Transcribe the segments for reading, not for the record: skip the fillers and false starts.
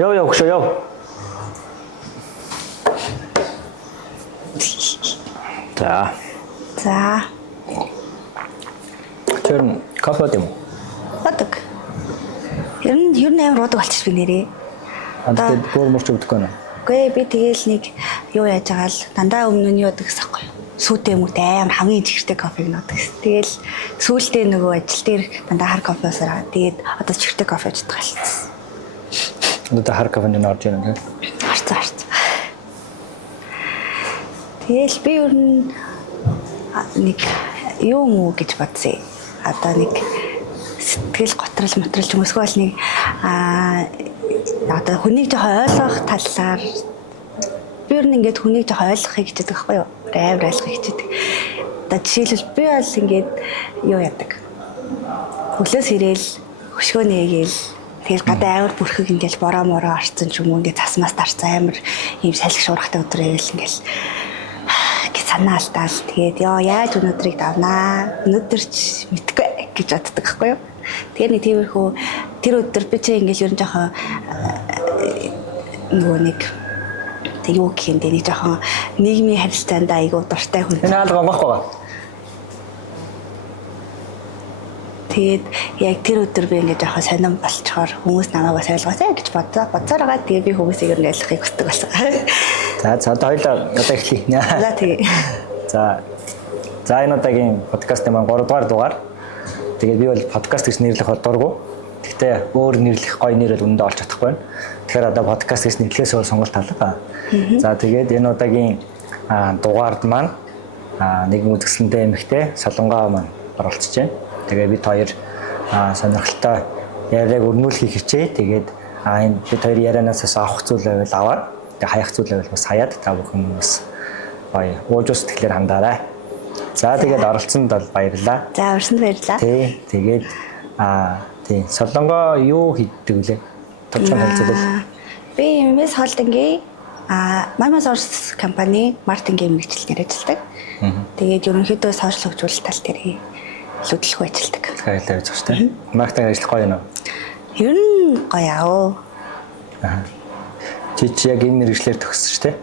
Яв хөшөө яв. За. За. Тэр кофе дэм. Бодог. Ер нь амар бодог болчих би нэрээ. Одоо бүр мөрч өгдөг байна. Үгүй би тэгээл нэг юу яаж байгаа л дандаа өмнө нь юу гэдэг гэсэхгүй. Сүйтэй мөтэй амар хамгийн чихэртэй кофег нуудаг. Тэгээл сүүлдээ нөгөө ажил дээр дандаа хар кофе усараа. Тэгээд одоо чихэртэй кофе уудаг болчихсон. Одоо хар кофенд орж ирэн тийм. Харцаа. Тэгээл би ер нь нэг юу мүү гэж бодсон. Одоо нэг сэтгэл готрол материал юм эсвэл нэг одоо хүнийг жоохон ойлгох талаар би ер нь ингээд хүнийг жоохон ойлгохыг хичээдэг байхгүй юу? Амар ойлгохыг хичээдэг. Одоо жишээлбэл би бол ингээд юу яадаг. Хөлөөс ирээл хөшгөө нээгээл тэгэл гадаа амар бүрхэг ингээл бороо мороо орцсон ч юм уу ингээд засмаас дарцсан амар ийм салхи шуурхтай өдөр ирээл ингээл санаа алдаал тэгээд яаж өнөөдрийг давнаа өнөөдөр ч мэдгүй гэж боддог байхгүй юу. Тэгээд нэг тиймэрхүү тэр өдөр би чи ингээл ер нь жоохон нөгөө нэг тэг юу гэх юм бэ нэг жоохон нийгмийн харилцаанд айгүй дуртай хүн. Энэ алга байхгүй. Тэгээд яг тэр өдөр би ингээд жоохон сонирн болчоор хүмүүс намайг ойлгоосай гэж бодсоор байгаа. Тэгээд би хүмүүсийг ер нь ойлгохыг хүсдэг болсон. За одоо хоёлаа одоо эхлэе. За тэгээ. За энэ удаагийн подкастын маань 3 дугаар дугаар. Тэгээд би бол подкаст гэж нэрлэх дурггүй. Гэхдээ өөр нэрлэх гоё нэр бол өндөө олж чадахгүй байна. Тэгэхээр одоо подкаст гэж нэрлэхээс өөр сонголт алга. За тэгээд энэ удаагийн дугаард маань нэгэн үзэсгэлэнтэй эмэгтэй Солонгоо маань оролцож байна. Тэгээ бид хоёр сонирхолтой яриаг өрнүүлэхийг хичээ. Тэгээд энэ бид хоёр ярианаас авах зүйл байвал аваад тэгээ хаях зүйл байвал бас хаяад та бүхэн бас гоё уужуу сэтгэлээр хандаарай. За тэгээд оролцсонд бол баярлалаа. За урьсанд баярлалаа. Тий. Тэгээд тий. Солонгоо юу хийдэг вүлээ? Товчхон хэлцэл. Би MS Holding-ийн Microsoft компани маркетингийн мэргэжилтээр ажилладаг. Тэгээд ерөнхийдөө сошиал хөгжүүлэлт тал дээр хөдөлгөөн ажилладаг. Тэгэхээр байж байгаа шүү дээ. Маркетинг ажиллах гоё юм уу? Ер нь гоё аа. Чи яг энэ мэргэжлэр төгссөн шүү дээ.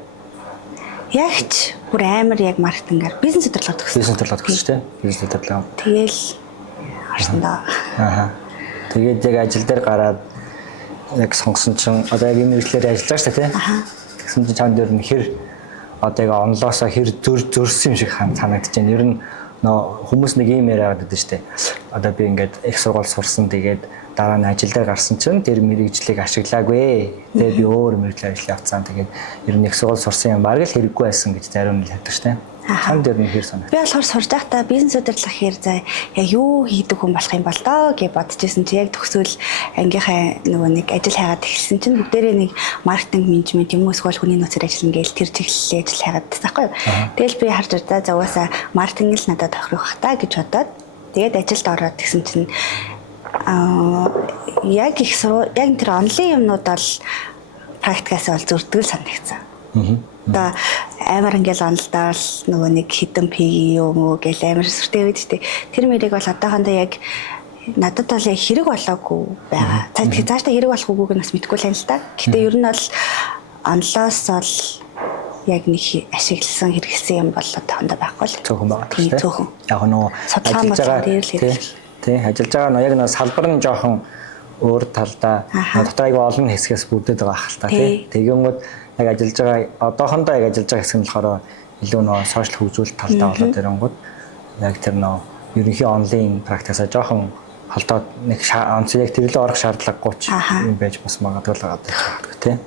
Ягч бүр амар яг маркетингаар бизнес удирдлага төгссөн. Бизнес удирдлага төгссөн шүү дээ. Бизнес удирдлага. Тэгээл харсандаа. Тэгээд яг ажил дээр гараад яг сонгосон чинь одоо яг энэ мэргэжлэр ажиллаж байгаа шүү дээ, тийм. Тэгсэн чинь чам дээр нөхөр одоо яг онлоосоо хэр зөрсөн юм шиг санагдаж байна. Ер нь хүмүүс нэг юм яриад байдаг шүү дээ. Одоо би ингээд их сургууль сурсан тэгээд дараа нь ажил дээр гарсан чинь тэр мэргэжлийг ашиглаагүй. Тэгээд би өөр мэргэжлээр ажиллаж явцсан. Тэгээд ер нь их сургууль сурсан юм баг л хэрэггүй байсан гэж зарим нь хэлдэг шүү дээ. Чам дээр нь хэр санаа. Би болохоор сурж байхдаа бизнес удирдлага хэр за яг юу хийдэг хүн болох юм бол доо гэж бодчихсон чи яг төгсөөл ангийнхаа нөгөө нэг ажил хайгаад эхэлсэн чинь бүгдээрээ нэг маркетинг менежмент юм уу эсвэл хүний нөөцөөр ажиллана гээл тэр чиглэлээ ажил хайгаад таахгүй юу. Тэгэл би харж удаа за угаасаа маркетинг л надад тохирох бах та гэж бодоод тэгээд ажилд ороод тэгсэн чинь яг их яг тэр онлайн юмнууд бол практикаас бол зөрдөг л санагдсан. Одоо амар ингээл онлдаал нөгөө нэг хитэн пиг юм уу гэл амар сүртэй үед тий. Тэр мэрийг бол одоохондоо яг надад бол яг хэрэг болоогүй байгаа. Цаашдаа хэрэг болох үгүйг нь бас мэдэхгүй л юм л та. Гэхдээ ер нь бол онлоос бол яг нэг ашигласан хэрэгэлсэн юм бол одоохондоо байхгүй л. Цөөхөн байгаа тийм үү? Цөөхөн. Яг нөгөө ажиллаж байгаа тий ажиллаж байгаа нь яг нэг салбар нь жоохон өөр талдаа дотор айгүй олон хэсгээс бүрдээд байгаа хэл та тий. Тэгэнгүүт яг ажиллаж байгаа одоохондоо яг ажиллаж байгаа хэсэг нь болохоор илүү нөө сошиал хөгжүүлэлт талдаа болоод ирэнгүүт яг тэр нөө ерөнхий онлайн практикасаа жоохон холдоод нэг онц яг тэрлээ орох шаардлагагүй ч юм байж бас магадгүй л байгаа гэж тий.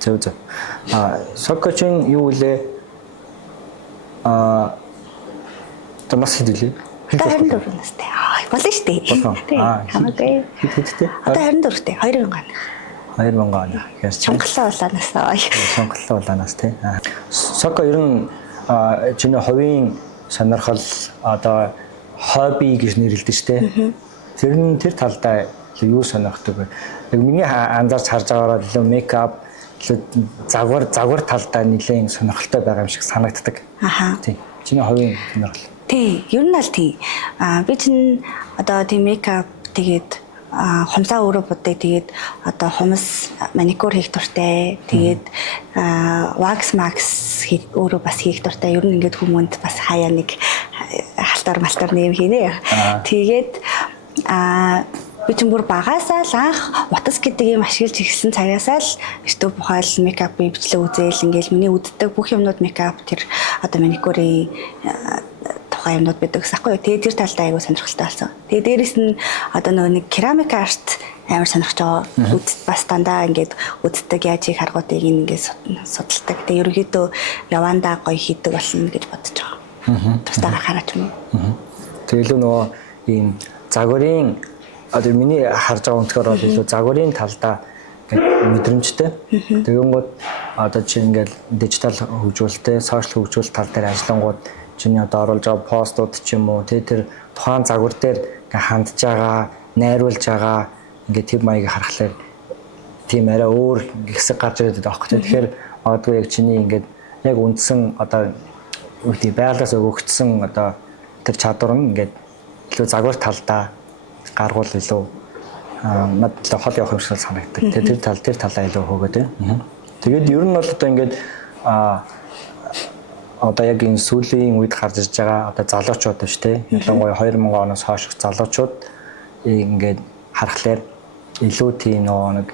Зөв. Сокочин юу вэ? Томас хэдүүлээ. 24 настай. Болно шүү дээ. Хамаагүй. Хэдтэй? Одоо 24-тэй. 2000 он. 2000 он. Сонголоо улаанаас. Сонголоо улаанаас тий. Соко ер нь чиний хувийн сонирхол одоо хобби гэж нэрлэдэг шүү дээ. Тэр талдаа юу сонирхдаг вэ? Яг миний анзаарч харж байгаагаар илүү мейкап, загвар талдаа нэлээд сонирхолтой байгаа юм шиг санагддаг. Тий. Чиний хувийн сонирхол. Тий, ер нь аль тий. Би чинь одоо тийм мейкап тэгээд хумсаа өөрөө буддаг. Тэгээд одоо хумс маникюр хийх дуртай. Тэгээд вакс макс өөрөө бас хийх дуртай. Ер нь ингээд хүмүүнд бас хаяа нэг халтар малтар нэм хийнэ. Тэгээд би ч бүр багасаа л анх утас гэдэг юм ашиглаж ирсэн цагаасаа л өстө бухаал мейкап бичлээ үзээл ингээл миний үддэг бүх юмнууд мейкап тэр одоо маникюрын тухайн юмнууд байдаг гэсэхгүй. Тэгээд тэр талдаа айгуу сонирхолтой болсон. Тэгээд дээрэс нь одоо нөгөө нэг керамик арт амар сонирхож байгаа. Үд бас дандаа ингээд үддэг яаж их аргуудыг ингээд судалдаг. Тэгээд ерөөдөө явандаа гоё хийдэг болно гэж бодож байгаа. Тустаа гарахаараа ч юм уу. Тэгээд нөгөө ийм загварын одоо миний харж байгаа өнцгөр бол илүү загварын талдаа мэдрэмжтэй. Тэгэнгүүт одоо чи ингээд дижитал хөгжүүлэлттэй, сошиал хөгжүүлэлт тал дээр ажиллангууд чиний одоо оруулж байгаа постууд ч юм уу тэр тухайн загвар дээр хандж байгаа, найруулж байгаа ингээд тэр маягийг харахаар тийм арай өөр хэсэг гарч ирээд байгаа байхгүй. Тэгэхээр одоо яг чиний ингээд яг үндсэн одоо үгүй байгалаас өгөгдсөн одоо тэр чадвар нь ингээд илүү загвар талдаа гаргуул илүү надад хол явах юм шиг санагддаг. Тэр талаа илүү хөөгөөд байна. Тэгээд ер нь бол одоо ингээд одоо яг энэ сүүлийн үед гарч ирж байгаа одоо залуучууд биш те. Ялангуяа 2000 оноос хойш залуучууд ингээд харахаар илүү тийм нэг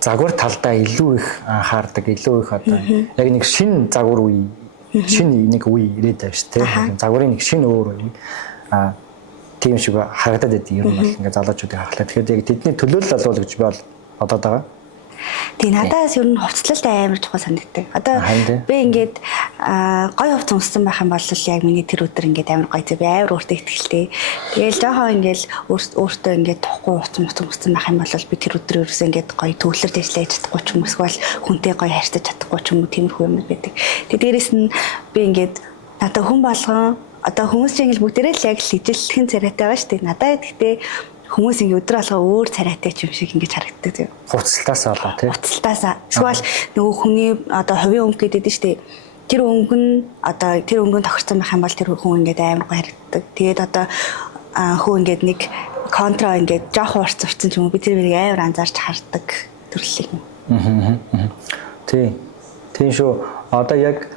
загвар талдаа илүү их анхаардаг, илүү их одоо яг нэг шинэ загвар үе, шинэ нэг үе ирээд байна шүү те. Загварын нэг шинэ өөр үе. Тийм шиг харагдаад байдаг юм бол ингээд залуучуудыг харахлаа. Тэгэхээр яг тэдний төлөөлөл болов гэж би бол бодоод байгаа. Тэгээ надаас ер нь хувцлалт амар чухал санагддаг. Одоо би ингээд гоё хувц өмссөн байх юм бол яг миний тэр өдөр ингээд амар гоё би амар өөртөө ихтэй. Тэгээл жоохон ингээд өөртөө ингээд тухгүй хувц өмссөн байх юм бол би тэр өдөр ерөөсөө ингээд гоё төвлөрд ажиллаж чадахгүй ч юм эсвэл хүнтэй гоё харьцаж чадахгүй ч юм уу тиймэрхүү юм байдаг. Тэгээ дээрэс нь би ингээд надад хүн болгон одоо хүмүүс чинь ингээл бүгдээрээ л яг л ижилхэн царайтай байгаа шүү дээ. Надад гэхдээ хүмүүс ингээ өдөр алга өөр царайтай ч юм шиг ингэж харагддаг тийм. Хувцалтаас болоо тийм. Хувцалтаасаа. Эсвэл нөгөө хүний одоо хувийн өнгө гэдэг нь шүү дээ. Тэр өнгө нь одоо тэр өнгөнд тохирсон байх юм бол тэр хүн ингээд амар гоё харагддаг. Тэгээд одоо хөө ингээд нэг контра ингээд жоохон урт зурцсан ч юм уу би тэр мэрийг амар анзаарч хардаг төрлийг. Тийм шүү. Одоо яг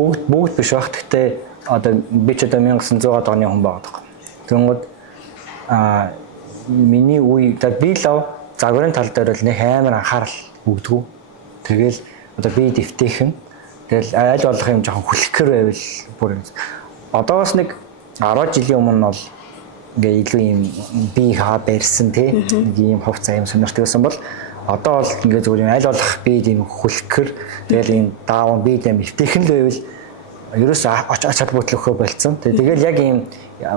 бүгд биш байх. Гэхдээ одоо би ч одоо 1900-аад оны хүн байгаа. Тэгвэл миний үе би л загварын тал дээр бол нэг амар анхаарал өгдөг. Тэгэл одоо би дэвтэйхэн тэгэл аль болох юм жоохон хүлэхгэр байвал бүр одоо бас нэг 10 жилийн өмнө бол ингээ илүү юм би хаа барьсан тий нэг юм хувцас юм сонирхдаг байсан бол одоо бол ингээ зүгээр аль болох би ийм хүлэхгэр тэгэл ийм даавн би ийм дэвтэйхэн л байвал ерөөс ач холбогдлохоо болцсон. Тэгэл яг ийм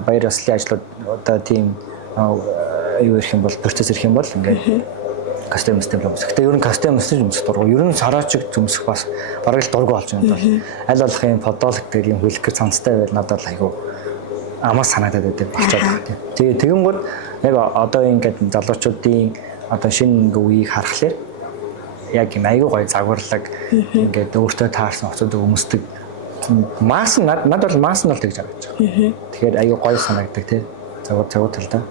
баяр ёслолын ажлууд одоо тийм юу ирэх юм бол процесс ирэх юм бол ингээд кастом систем өмсөх. Гэтэ ер нь кастом систем өмсөх дургу. Ер нь сараачиг өмсөх бас бараг л дургу болж байна бол. Аль болох юм фотолог гэдэг юм хүлэхгэр цанцтай байл надад л айгу амаа санагдаад байдаг болчиход байгаа тийм. Тэгээ тэгэнгүүт яг одоо ингээд залуучуудын одоо шинэ үеийг харахаар яг юм айгу гоё загварлаг ингээд өөртөө таарсан хувцасыг өмсдөг. Мас надад бол мас нь бол тэгж харагдаж байгаа. Тэгэхээр аюу гоё санагддаг тий. Загвар талдаа.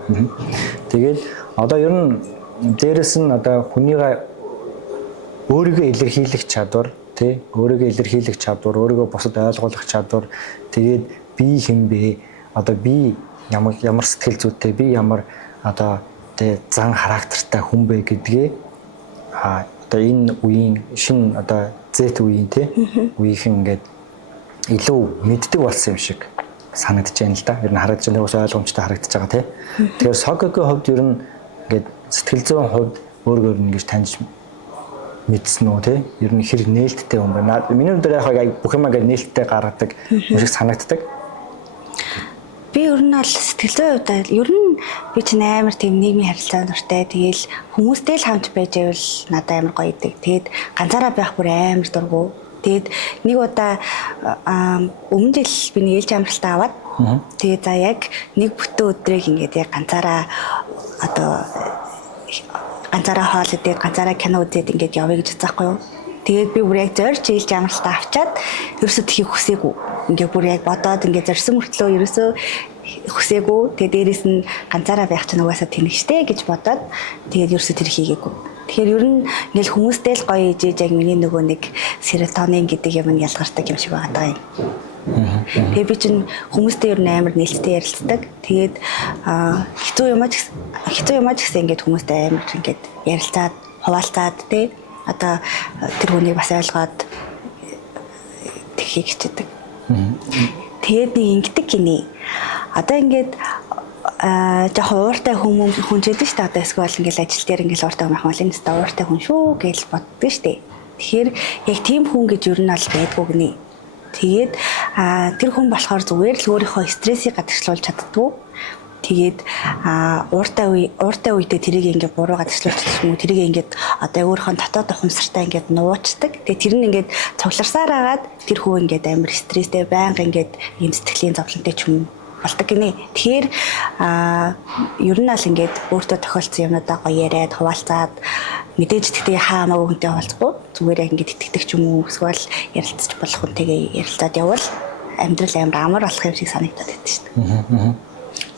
Тэгээд одоо ер нь дээрэс нь одоо хүнийгээ өөрийгөө илэрхийлэх чадвар тий. Өөрийгөө илэрхийлэх чадвар, өөрийгөө бусад ойлгуулах чадвар. Тэгээд би хэн бэ? Одоо би ямар сэтгэл зүйтэй, би ямар одоо тий зан характертай хүн бэ гэдгээ одоо энэ үеийн шинэ одоо Z үеийн тий үеийнхэн ингээд илүү мэддэг болсон юм шиг санагдаж байна л да. Ер нь харагдаж байгаа ус ойлгомжтой харагдаж байгаа тий. Тэгэхээр Сокогийн хувьд ер нь ингээд сэтгэл зүйн хувьд өөрөөр нь ингэж таньж мэдсэн үү тий. Ер нь хэрэг нээлттэй юм байна. Миний өндөр яг бүх юм ингээд нээлттэй гаргадаг юм шиг санагддаг. Би ер нь бол сэтгэл зүйн хувьд ер нь би чинь амар тийм нийгмийн харилцаа дуртай. Тэгээл хүмүүстэй л хамт байж байвал надад амар гоё идэг. Тэгээд ганцаараа байх бүр амар дургу. Тэгээд нэг удаа өмнө жил би нэг ээлж амралтаа аваад тэгээд за яг нэг бүтэн өдрийг ингээд яг ганцаараа хоол идээд ганцаараа кино үзээд ингээд явъя гэж бодсаахгүй юу. Тэгээд би бүр яг зорж ийлж амралтаа авчаад ерөөсөө тхийг хүсээгүй. Ингээ бүр яг бодоод ингээ зорьсон мөртлөө ерөөсөө хүсээгүй. Тэгээд дээрэс нь ганцаараа байх чинь угаасаа тэнэг штэ гэж бодоод тэгээд ерөөсөө тэр хийгээгүй. Тэгэхээр ер нь ингээл хүмүүстэй л гоё ижиж яг миний нөгөө нэг серотонин гэдэг юм ялгардаг юм шиг байгаа юм. Тэгээ би чинь хүмүүстэй ер нь амар нээлттэй ярилцдаг. Тэгээд хэцүү юм ч гэсэн ингээд хүмүүстэй амар ингээд ярилцаад, хуваалцаад тий одоо тэр хүнийг бас ойлгоод тэхийг хичээдэг. Тэгээд нэг ингэдэг гинэ. Одоо ингээд жоохон ууртай хүн ч гэдэг шүү дээ. Одоо эсвэл ингээл ажил дээр ингээл ууртай хүн ахмал энэ өстой ууртай хүн шүү гэж боддог шүү дээ. Тэгэхээр яг тийм хүн гэж ер нь бол байдгүй гинэ. Тэгээд тэр хүн болохоор зүгээр л өөрийнхөө стрессийг гадагшлуулж чаддгүй. Тэгээд ууртай үедээ тэрийг ингээд буруу гадагшлуулчих юм уу? Тэрийг ингээд одоо өөрийнхөө дотоод ухамсартай ингээд нуучдаг. Тэгээд тэр нь ингээд цугларсаар агаад тэр хүн ингээд амар стресстэй байнга ингээд ийм сэтгэлийн зовлонтой ч юм болдог гинэ. Тэгэхээр ер нь аль ингээд өөртөө тохиолдсон юмудаа гоё яриад хуваалцаад мэдээж тэгтээ хаамаагүй хүнтэй хуваалцахгүй зүгээр яг ингээд итгэдэг ч юм уу эсвэл ярилцчих болох хүнтэйгээ ярилцаад явбал амьдрал амар амар болох юм шиг санагдаад байдаг шүү дээ.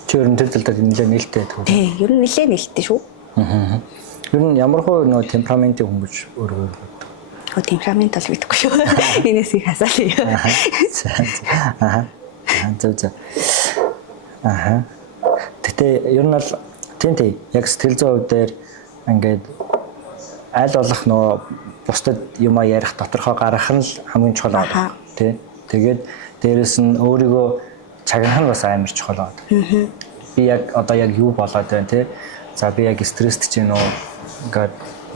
Чи ер нь тэр талдаа нэлээд нээлттэй байдаг. Тий, ер нь нэлээд нээлттэй шүү. Ер нь ямар хөө нөө темпераментийн хүн гэж өөрөө боддог. Хөө темперамент бол бидэхгүй шүү. Энэс их асаалаа. Зөв. Гэтэ ер нь бол тийм яг сэтгэл зүйн хувьд дээр ингээд аль болох нөө бусдад юм ярих доторхоо гарах нь л хамгийн чухал байна. Тэ. Тэгээд дээрэс нь өөрийгөө чагнах нь бас амар чухал байна. Би яг одоо яг юу болоод байна те. За би яг стресст ч юм уу ингээд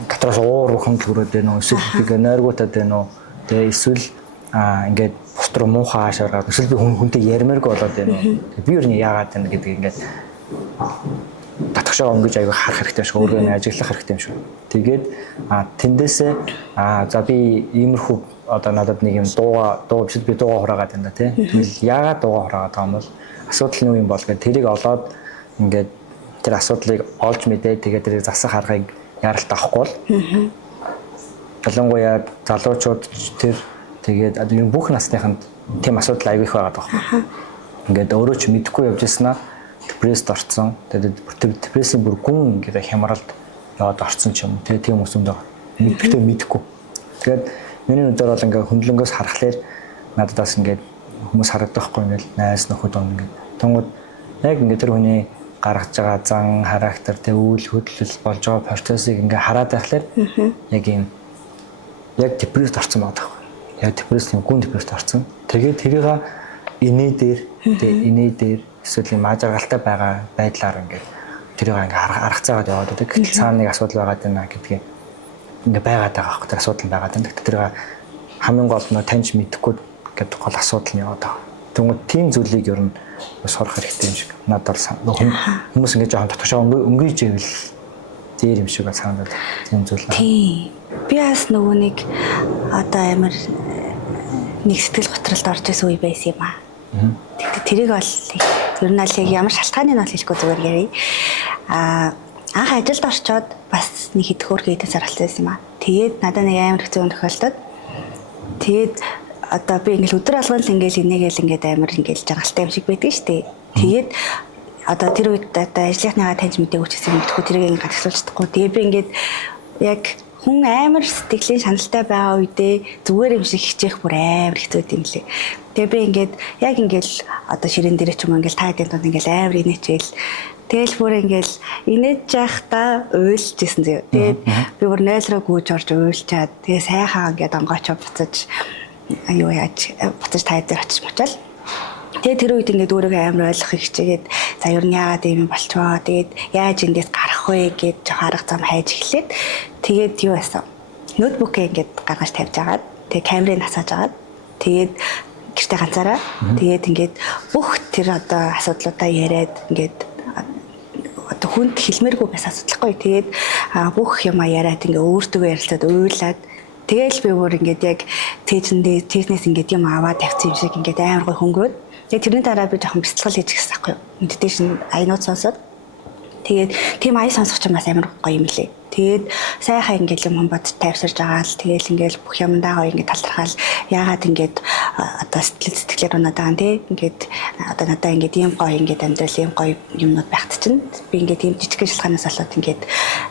дотроос уур ухамд төрөөд байна уу эсвэл би нойргуутаад байна уу. Тэгээ эсвэл ингээд бус руу муухай хаашаа эсвэл би хүнтэй ярмааргүй болоод байна уу. Би юу нэг яагаад байна гэдэг ингээд татгшаа өнгөж аяга харах хэрэгтэй шүү. Өөрөө ажиглах хэрэгтэй юм шүү. Тэгээд тэндээсээ за би иймэрхүү одоо надад нэг юм дуу биш би дууга хураагаад байна тий. Тэгвэл яагаад дууга хураагаад байгаа юм бол асуудал нь юу юм бол гэдэг тэрийг олоод ингээд тэр асуудлыг олж мэдээ тэгээд тэрийг засах аргыг яралт авахгүй бол ялангуяа залуучууд тэр тэгээд одоо юм бүх насныханд тийм асуудал аяг их байгаа байхгүй. Ингээд өөрөө ч мэдэхгүй явж ирсэн депресд орцсон. Тэгээд депрессийн бүр гүн ингээд хямралд яваад орцсон ч юм уу тийм хүмүүсэнд мэдрэхтэй мэдэхгүй. Тэгээд миний өдөр бол ингээд хөндлөнгөөс харахаар надад бас ингээд хүмүүс харагдах байхгүй ингээд найз нөхөд ингээд тэнгууд яг ингээд тэр хүний гаргаж байгаа зан характер тэ үйл хөдлөл болж байгаа процессыг ингээд хараад байхлаар яг ийм яг депресд орцсон байдаг. Яг депрессийн гүн депресд орцсон. Тэгээд тэрийг инээ дээр эсвэл юм ажиргалтай байгаа байдлаар ингээд тэрийг ингээд аргацаагаад яваад байдаг. Гэтэл цаана нэг асуудал байгаа даа гэдгийг ингээд байгаад байгаа хэрэг тэр асуудал байгаад байна. Гэтэл тэрийг хамгийн гол нь таньж мэдэхгүй гэдэг гол асуудал нь яваад байгаа. Тэгвэл тийм зүйлийг ер нь бас сурах хэрэгтэй юм шиг. Надад бол хүмүүс ингээд жоохон татгашаа өнгөж ивэл зээр юм шиг санагдаад тийм зүйл. Тийм. Би бас нөгөө нэг одоо амар нэг сэтгэл готролд орж исэн үе байсан юм аа. Тэгтээ тэрийг бол ер нь аль яг ямар шалтгааныг нь хэлэхгүй зүгээр ярив. Анх ажилд орчоод бас нэг хэд хөөрхөн хэдэн сар болсон юм аа. Тэгээд надад нэг амар хэцүү тохиолдод. Тэгээд одоо би ингээл өдөр алган л ингээл энийгээл ингээд амар ингээл жаргалтай юм шиг байдаг шүү дээ. Тэгээд одоо тэр үед одоо ажлынхаагаа таньж мэдээгүй ч гэсэн мэдхгүй тэрийг ингээд гадагшуулж чадахгүй. Тэгээд би ингээд яг хүн амар сэтгэлийн шаналтай байгаа үедээ зүгээр юм шиг хичээх бүр амар хэцүү юм лээ. Тэгээ би ингээд яг ингээл одоо ширээн дээр ч юм ингээл таад энэ ингээл амар инээчээл тэгэл бүр ингээл инээж явахдаа уйлжсэн зөө. Тэгээд би бүр нойлроо гүйж орж уйлчаад тэгээ сайхан ингээд онгоочоо буцаж буцаж таад дээр очиж мочаал. Тэгээ тэр үед ингээд өөрийгөө амар ойлгохыг хичээгээд за ер нь яагаад юм болчихвоо. Тэгээд яаж эндээс гарах вэ гэж жоо арга зам хайж эхлээд тэгээд юу байсан. Ноутбукээ ингээд гаргаж тавьж агаад тэгээ камерыг насааж агаад тэгээд гэртээ ганцаараа тэгээд ингээд бүх тэр одоо асуудлуудаа яриад ингээд одоо хүнд хэлмээргүй байсан асуудалгүй. Тэгээд бүх юм яриад ингээд өөртөө ярилцаад уйлаад тэгээл би бүр ингээд яг тэжнээс ингээд юм аваад тавьсан юм шиг ингээд амар гой хөнгөрөөд. Тэгээ тэрний дараа би жоохон бэлтгэл хийж гисэн байхгүй юу. Meditation аянууд сонсоод Тэгээд тийм аяа сонсох чинь бас амар гоё юм лээ. Тэгээд сайхан ингээл юм бод тавьсарж байгаа л тэгэл ингээл бүх юмдаа гоё ингээд талархаал яагаад ингээд одоо сэтгэлээр унаад байгаа юм те ингээд одоо надаа ингээд ийм гоё ингээд амьдрал ийм гоё юмнууд байхт чинь би ингээд ийм жижиг шалтгаанаас болоод ингээд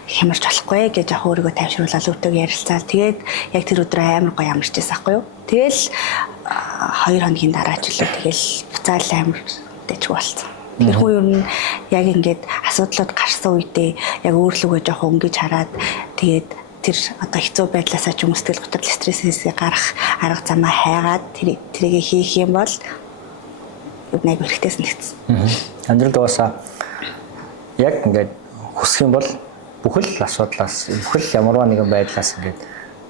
хямарч болохгүй гэж яг өөрийгөө тайвшруулаад өөртөө ярилцаал тэгээд яг тэр өдөр амар гоё амарч байсан байхгүй юу. Тэгэл 2 хоногийн дараа ч үлээ тэгэл буцаал амар дэч болсон. Тэр хүн ер нь яг ингээд асуудлууд гарсан үедээ яг өөрлөгөө жоохон өнгөж хараад тэгээд тэр одоо хэцүү байдлаасаа ч юм уу сэтгэл готрол стрессээс гарах арга замаа хайгаад тэрийг хийх юм бол нэг хэрэгтэй санагдсан. Амьдралд уусаа яг ингээд хүсэх юм бол бүхэл асуудлаас бүхэл ямарваа нэгэн байдлаас ингээд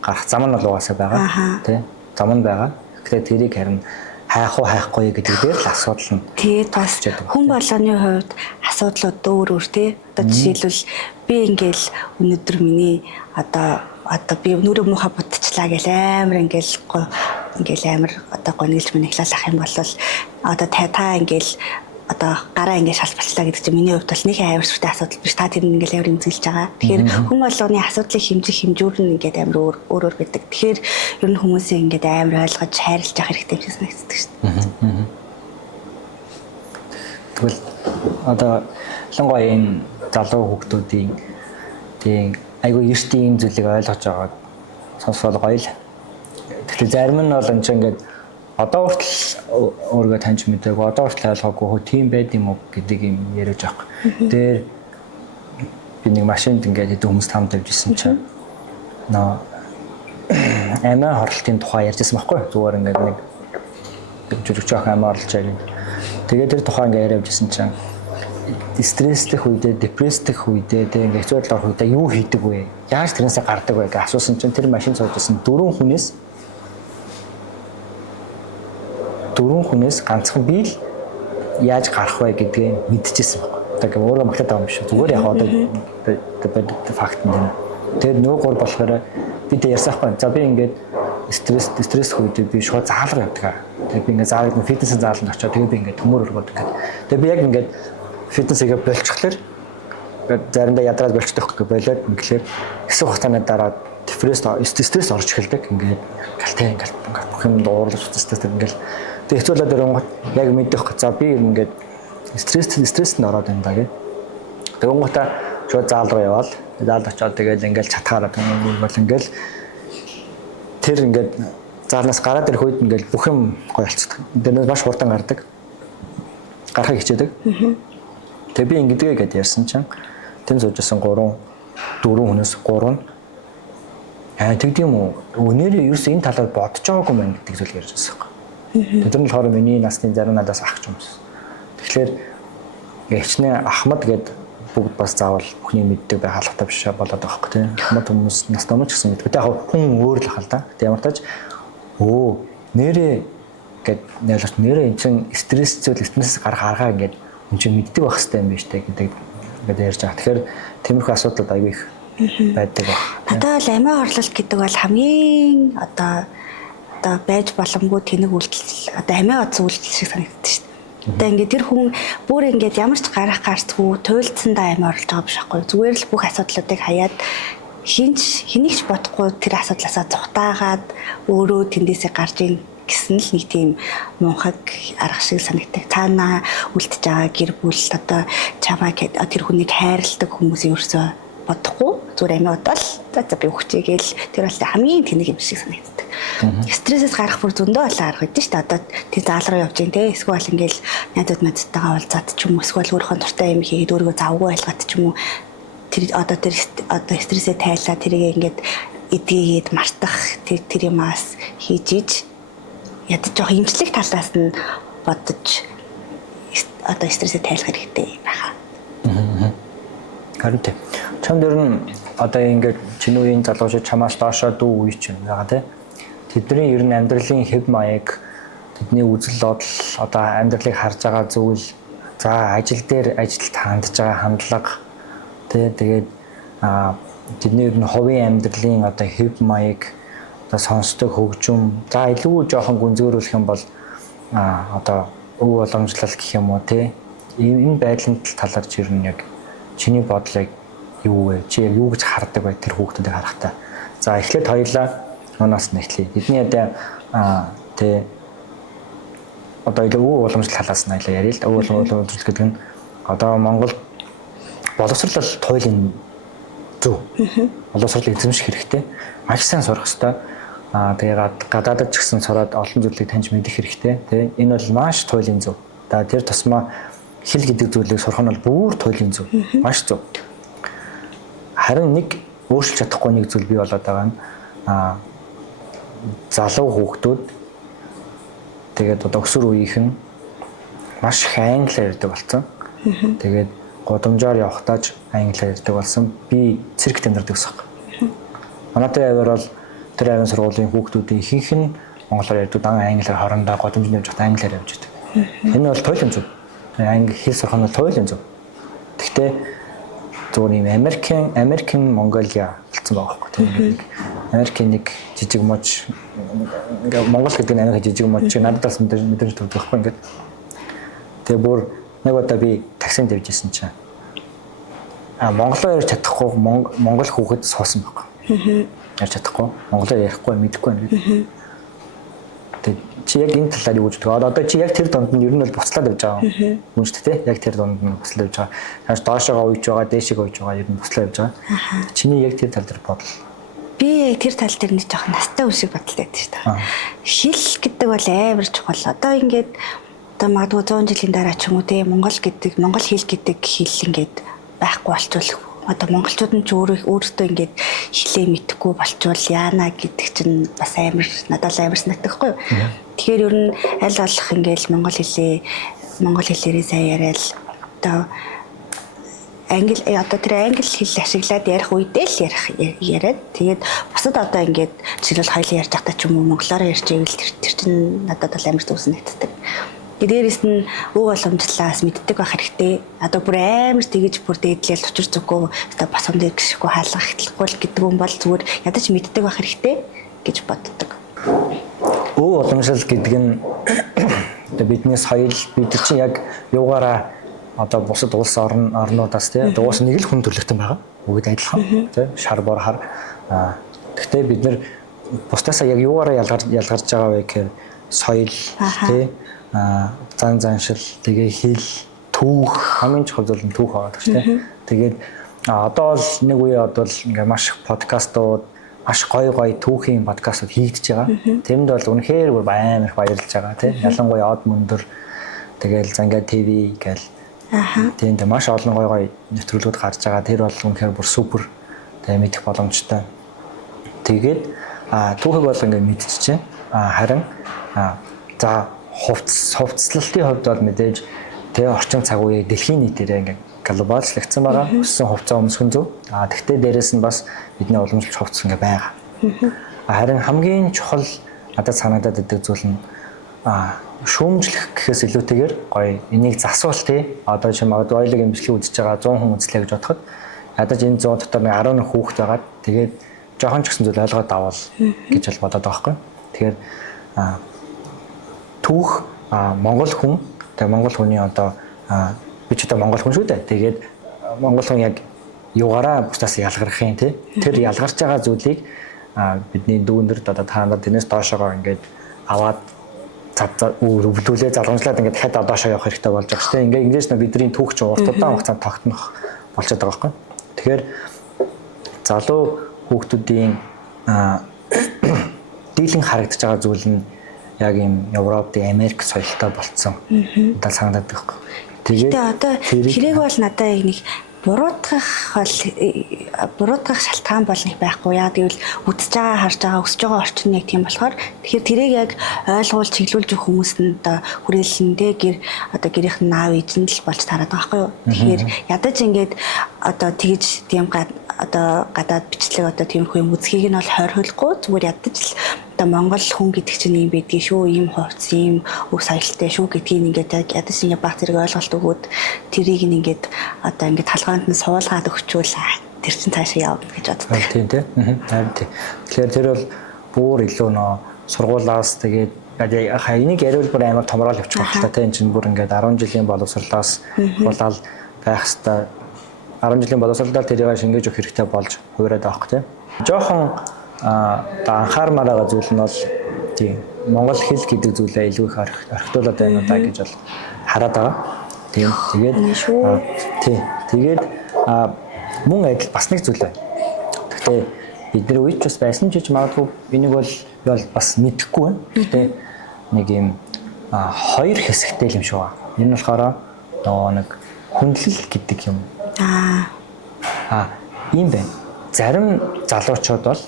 гарах зам нь бол угаасаа байгаа тий зам нь байгаа. Тэгэхээр тэрийг харин хайх уу хайхгүй гэдэг дээр л асуудал нь. Тэгээд бас хүн болгоны хувьд асуудлууд өөр өөр тий. Одоо жишээлбэл би ингээл өнөөдөр миний одоо би нүрэ муухай будчихлаа гэл амар ингээл амар одоо гонёлж мэнэглэлах юм бол одоо та ингээл одоо гараа ингээд шалбарчлаа гэдэг чинь миний хувьд бол нэг амар сүртэй асуудал биш. Та тэр ингээд амар эмзэглэж байгаа. Тэгэхээр хүн болгоны асуудлыг хэмжүүр нь ингээд амар өөр байдаг. Тэгэхээр ер нь хүмүүсийн ингээд амар ойлгож хайрлаж явах хэрэгтэй юм шиг санагддаг шүү дээ. Тэгвэл одоо ялангуяа энэ залуу хүүхдүүдийн тийм айгүй эртний энэ зүйлийг ойлгож байгааг сонсвол гоё л. Тэгэхээр зарим нь бол энэ чинь ингээд одоо хүртэл өөрийгөө таньж мэдээгүй одоо хүртэл ойлгоогүй хөө тийм байд юм уу гэдэг юм яриад байгаа. Тэр би нэг машинд ингээд хэдэн хүмүүс хамт явж исэн чинь амиа хорлтын тухай ярьжсэн байхгүй зүгээр ингээд нэг жижиг жоох амиа орлож байгаа. Тэгээд тэр тухай ингээд яриад явжсэн чинь стресстэй үедээ, депресстэй үедээ тэг ингээд хэцүү байдлаар үедээ юу хийдэг вэ? Яаж тэрнээсээ гардаг вэ гэж асуусан чинь тэр машин суужсэн 4 хүнээс ганцхан би л яаж гарах вэ гэдгийг мэдчихсэн байна. Тэгэхээр өөрөө магтаад байгаа юм биш. Зүгээр яг одоо факт нь тийм. Тэгээд нөгөө гур болохоор бид ярьсан байхгүй. За би ингээд стресс үедээ би шууд заалга явдаг. Тэгээд би ингээд заалгад фитнесийн зааланд очиод тэгээд би ингээд төмөр өргөдөг гэдэг. Тэгээд би яг ингээд фитнесийг болчихлоор ингээд заримдаа ядраад болчихдог гэх болоод ингээл хэсэг хугацааны дараа стресс орж эхэлдэг. Ингээд галтай ингээд бүх юм дуурлаж стресс ингээд тэг хэцүүлээд ирэнгүүт яг мэдэх. За би ингээд стресс нь ороод байна да гэ. Тэгэнгүүтээ шууд заал руу яваал. Заалд очиод тэгээд ингээд чатгаараа бол ингээд тэр ингээд заалнаас гараад ирэх үед ингээд бүх юм гоё болцдог. Тэрнээс маш хурдан гардаг. Гарахыг хичээдэг. Тэг би ингэдэгэ гэдээ ярьсан чинь тэн суужсэн 4 хүнээс 3 нь тэгд юм уу? Өнөөрөө юу ч энэ талаар бодож байгаагүй мэн гэдэг зүйл ярьж байсан юм. Тэр нь болохоор миний насны зарим надаас ах ч юм шиг. Тэгэхээр хичнээн Ахмад гээд бүгд бас заавал бүхний мэддэг байх албатай биш болоод байгаа хөөх тийм. Ахмад хүмүүс нас томч гэсэн мэддэг. Тэ яг хүн өөр л хал та. Тэ ямар тааж нэрээ гээд нэлж нэрээ эн чин стресс зүйл стрессээс гарах аргаа ингээд эн чин мэддэг байх хэрэгтэй юм биш үү гэдэг ингээд ярьж байгаа. Тэгэхээр тиймэрхүү асуудал аягүй их байдаг баг. Одоо л амиа орлолт гэдэг бол хамгийн одоо байж боломгүй тэнэг үйлдэл одоо амиа оцсон үйлдэл шиг санагддаг шүү дээ. Одоо ингээд тэр хүн бүр ингээд ямар ч гарцгүй туйлдсандаа амиа орлож байгаа биш байхгүй. Зүгээр л бүх асуудлуудыг хаяад хэнийг ч бодохгүй тэр асуудлаасаа зүхтаагаад өөрөө тэндээсээ гарч ийн гэсэн л нэг тийм мунхаг арга шиг санагддаг. Цаанаа үлдэж байгаа гэр бүл одоо чамаа тэр хүнийг хайрладаг хүмүүсийн өрсөө бодохгүй зүгээр амиа бодвол за би өгчээгээл тэр бол хамгийн тэнэг юм шиг санагддаг. Стрессээс гарах бүр зөндөө олон арга гэдэг шүү дээ. Одоо тий заал руу явж гин те эсвэл ингээл найзууд надтайгаа уулзаад ч юм уу эсвэл өөрийнхөө дуртай юм хийгээд өөрийгөө завгүй байлгаад ч юм уу тэр стрессээ тайлаа тэрийг ингээд эдгээд мартах тэр юмас хийж ядаж жоох имжлэх талаас нь бодож одоо стрессээ тайлах хэрэгтэй байхаа. Харин чам дээр нь одоо ингээд чиний үеийн залуучууд чамаас доошоо дүү үе чинь байгаа тий. Тэдний ер нь амьдралын хэв маяг тэдний үзэл бодол одоо амьдралыг харж байгаа зүйл за ажил дээр ажилд хандж байгаа хандлага тэгээд тэдний ер нь хувийн амьдралын одоо хэв маяг одоо сонсдог хөгжим за илүү жоохон гүнзгийрүүлэх юм бол одоо өв боломжлол гэх юм уу тий энэ байдлын талаар ч ер нь яг чиний бодлыг юу вэ? Чи яг юу гэж хардаг бай тэр хүүхдүүдийг харахтаа. За эхлээд хоёулаа нунаас нэхлэе. Бидний одоо тэ одоо илүү уламжлалт талаас нь аялаа ярил л да. Уламжлалт гэдэг нь одоо Монгол боловсрол туйлын зөв. Боловсрол эзэмших хэрэгтэй. Маш сайн сурах хэрэгтэй. Тэгээд гадаадд ч гэсэн сураад олон зүйлийг таньж мэдэх хэрэгтэй. Тэ энэ бол маш туйлын зөв. Тэр тусмаа хэл гэдэг зүйлийг сурах нь бол бүр туйлын зөв. Маш зөв. Харин нэг өөрчилж чадахгүй нэг зүйл бий болоод байгаа нь залуу хүүхдүүд тэгээд одоо өсвөр үеийнхэн маш их англиар ярьдаг болсон. Тэгээд гудамжаар явахтаач англиар ярьдаг болсон. Би цирк тэмдэрдэг ус. Манайтай аваар бол тэр авийн сургуулийн хүүхдүүдийн ихэнх нь монголоор ярьдаг, англиар хоорондоо гудамжны явж байхдаа англиар явж байдаг. Энэ бол туйлын зөв. Англи хэл сурах нь туйлын зөв. Гэхдээ зөвхөн Америкийн Монголиа болсон байгаа байхгүй тийм. Америкийн нэг жижиг мож ингээ Монгол гэдэг нь Америк жижиг мож чи надад бас мэдэрч төрдөг байхгүй ингээд. Тэгээ бүр нэг удаа би таксинд явж исэн чинь монголоор ярьж чадахгүй монгол хүүхэд суусан байхгүй. Ярьж чадахгүй монголоор ярихгүй мэдэхгүй ингээд. Тэгээ чи яг энэ талаар юу гэж боддог? Одоо чи яг тэр донд нь ер нь бол буцлаад явж байгаа юм шүү дээ. Яг тэр донд нь буцлаад явж байгаа. Хааш доошоогоо уйж байгаа, дээшээ уйж байгаа ер нь буцлаад явж байгаа. Чиний яг тэр тал дээр бодол. Би тэр тал дээр нэг жоохон настай хүн шиг бодолтой байдаг шүү дээ. Хэл гэдэг бол амар чухал. Одоо ингээд одоо магадгүй 100 жилийн дараа ч юм уу те монгол хэл гэдэг хэл ингээд байхгүй болчихвол одоо монголчууд нь ч өөрөөсөө ингээд хэлээ мэдэхгүй болчвол яана гэдэг чинь бас амар надад амар санагдахгүй юу. Тэгэхээр ер нь аль болох ингээд монгол хэлээрээ сайн яриад одоо одоо тэр англи хэл ашиглаад ярих үедээ л яриад тэгээд бусад одоо ингээд жишээлбэл хоёлын ярьж байхдаа ч юм уу монголоор ярьж ивэл тэр чинь надад бол амар зүг санагддаг. Дээрээс нь өв боломжлоос мэддэг байх хэрэгтэй. Одоо бүр амар тэгэж бүр дээдлэл учир зүггүй одоо бас юм дээр гიშгүй хаалгах хэрэглэхгүй л гэдэг юм бол зүгээр ядаж мэддэг байх хэрэгтэй гэж боддог. Өв боломжлол гэдэг нь одоо бидний соёл бид чинь яг юугаараа одоо бусад улс орнуудаас тий одоо уус нэг л хүн төрлөختөн байгаа. Бүгд адилхан тий шар бор хар. Гэхдээ бид нэр бусдаасаа яг юугаараа ялгарч байгаа вэ гэхээр соёл тий заншил тэгээ хэл түүх хамгийн чухал зүйл нь түүх байгаа гэж тий. Тэгээд одоо л нэг үе одоо л ингээ маш их подкастууд маш гоё түүхийн подкастууд хийгдэж байгаа. Тэрэнд бол үнэхээр бүр амар их баярлж байгаа тий. Ялангуяа од мөндөр тэгээл зангаа ТV гээл тэнд маш олон гоё нэвтрүүлгүүд гарч байгаа. Тэр бол үнэхээр бүр супер тэгээ мэдэх боломжтой. Тэгээд түүхийг бол ингээ мэдчихэв. Харин за хувцлалтын хувьд бол мэдээж тэгээ орчин цаг үеийн дэлхийн нийтээрээ ингээ глобалчлагдсан байгаа. Өссөн хувцас өмсгөн зөв. Тэгтээ дээрэс нь бас бидний уламжлалт хувцас ингээ байгаа. Харин хамгийн чухал надад санагдаад байдаг зүйл нь шүүмжлэх гэхээс илүүтэйгээр гоё энийг засвал тий одоо чи магадгүй ойлог эмчилгээ үзэж байгаа 100 хүн үзлээ гэж бодоход ядаж энэ 100 дотор нэг 11 хүүхэд байгаад тэгээд жоохон ч гэсэн зүйл ойлгоод авал гэж бол бодоод байгаа байхгүй. Тэгэхээр түүх монгол хүн тэгээ монгол хүний одоо би ч одоо монгол хүн шүү дээ. Тэгээд монгол хүн яг юугаараа бусдаас ялгарх юм тий тэр ялгарч байгаа зүйлийг бидний дүүнэр одоо таанад тэрнээс доошоо ингээд аваад өвлүүлээ залгамжлаад ингээд дахиад доошоо явах хэрэгтэй болж байгаа шүү дээ. Ингээд ингэж нэг бидний түүх ч урт удаан хугацаанд тогтнох болчиход байгаа байхгүй. Тэгэхээр залуу хүүхдүүдийн дийлэн харагдаж байгаа зүйл нь яг юм Европын Америк соёлтой болцсон. Одоо санагдаад байгаа. Тэгээд одоо тэрийг бол надад нэг буруутгах шалтгаан бол нэг байхгүй. Яа гэвэл үдсэж байгаа харж байгаа өсөж байгаа орчин яг тийм болохоор тэгэхээр тэрийг яг ойлгуул чиглүүлж өгөх хүмүүс нь одоо хүрээлэндээ одоо гэрийнх нь аав ээж нь л болж тараад байгаа байхгүй юу. Тэгэхээр ядаж ингээд одоо тэгж тийм одоо гадаад бичлэг одоо тиймэрхүү юм үзхийг нь бол хойрхолгүй зүгээр ядаж л одоо монгол хүн гэдэг чинь юм байдгийг шүү, ийм хувцс, ийм өв соёлтой шүү гэдгийг ингээд яг ядаж ингээд баг зэрэг ойлголт өгөөд тэрийг нь ингээд одоо ингээд талгаанд нь суулгаад өгчүүл тэр чинь цаашаа явна гэж боддог. Тийм тийм. Харин тийм. Тэгэхээр тэр бол бүр илүү нөө сургуулаас тэгээд энийг яриул бүр амар томрол явчих байна л та энэ чинь бүр ингээд 10 жилийн боловсрлоос болоод байх хэвээр 10 жилийн боловсролоор тэрийг шингээж өгөх хэрэгтэй болж хувираад байгаа хэрэг тийм. Жохон одоо анхаармаар байгаа зүйл нь бол тийм Монгол хэл гэдэг зүйлээ илүү их орхитуулаад байна удаа гэж бол хараад байгаа. Тийм. Тэгээд мөн адил бас нэг зүйл байна. Гэхдээ бидний үед бас байсан ч гэж магадгүй энийг бол би бол бас мэдэхгүй байна. Гэхдээ нэг юм хоёр хэсэгтэй юм шиг байна. Энэ нь болохоор нэг хүндлэл гэдэг юм. Ийм байна. Зарим залуучууд бол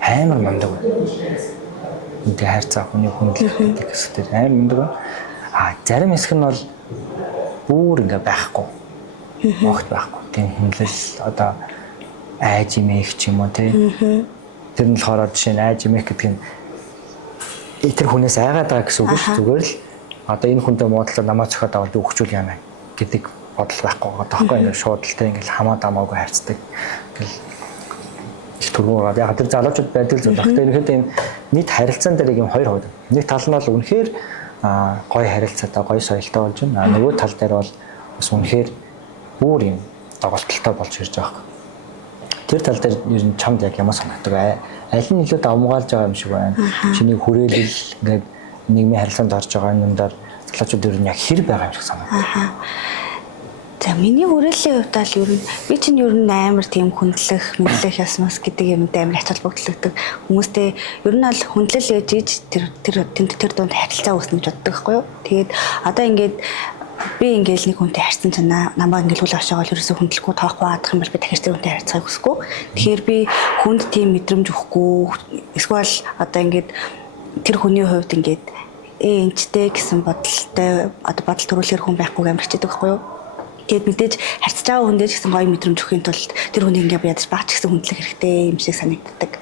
амар мундаг байна. Үнтэй хайрцаг хүний хүндлэл гэдэг хэсэгтэй амар мундаг байна. Зарим хэсэг нь бол бүр ингээ байхгүй. Огт байхгүй. Тийм хүндлэл одоо айж имэх ч юм уу тий. Тэр нь болохоор жишээ нь айж имэх гэдэг нь тэр хүнээс айгаад байгаа гэсэн үг шүү. Зүгээр л одоо энэ хүнтэй муудлаа намаа цохоод аваад өгчүүл яана гэдэг бодол байхгүй байгаа тоххой ингэ шууд л тэ ингээл хамаа дамаагүй харьцдаг. Ингээл их түргүүраад яг тэр залуучууд байдаг зүйл. Гэхдээ ерөнхийдөө энэ нийт харилцаан дээр юм хоёр хувь. Нэг тал нь бол үнэхээр гоё харилцаатай, гоё соёлтой болж байна. Нөгөө тал дээр бол бас үнэхээр бүр юм доголдолтой болж ирж байгаа. Тэр тал дээр ер нь чамд яг ямар санагддаг вэ? Аль нь илүү давмгаалж байгаа юм шиг байна. Чиний хүрээлэл ингээд нийгмийн харилцаанд орж байгаа юмдаар залуучууд ер нь яг хэр байгаа юм шиг санагдав. За миний хүрээллийн хувьд бол ер нь би чинь ер нь амар тийм хүндлэх, мэдлэх ясмас гэдэг юмд амар ач холбогдолтой хүмүүстэй ер нь бол хүндлэл ээж тэр дунд харилцаа үүснэ гэж боддог байхгүй юу? Тэгээд одоо ингээд би ингээл нэг хүнтэй харьцсан чинь намайг ингээл үл авшаагаар ерөөсөө хүндлэхгүй тоохгүй аадах юм бол би дахиж тэр хүнтэй харьцахыг хүсэхгүй. Тэгэхээр би хүнд тийм мэдрэмж өгөхгүй. Эсвэл одоо ингээд тэр хүний хувьд ингээд энэчтэй гэсэн бодолтой одоо бодол төрүүлэхэр хүн байхгүй амар хичээдэг байхгүй юу? Тэгэд мэдээж харьцаж байгаа хүндээ ч гэсэн гоё мэдрэмж өгөхийн тулд тэр хүнийг ингээд ядаж баач гэсэн хүндлэх хэрэгтэй юм шиг санагддаг.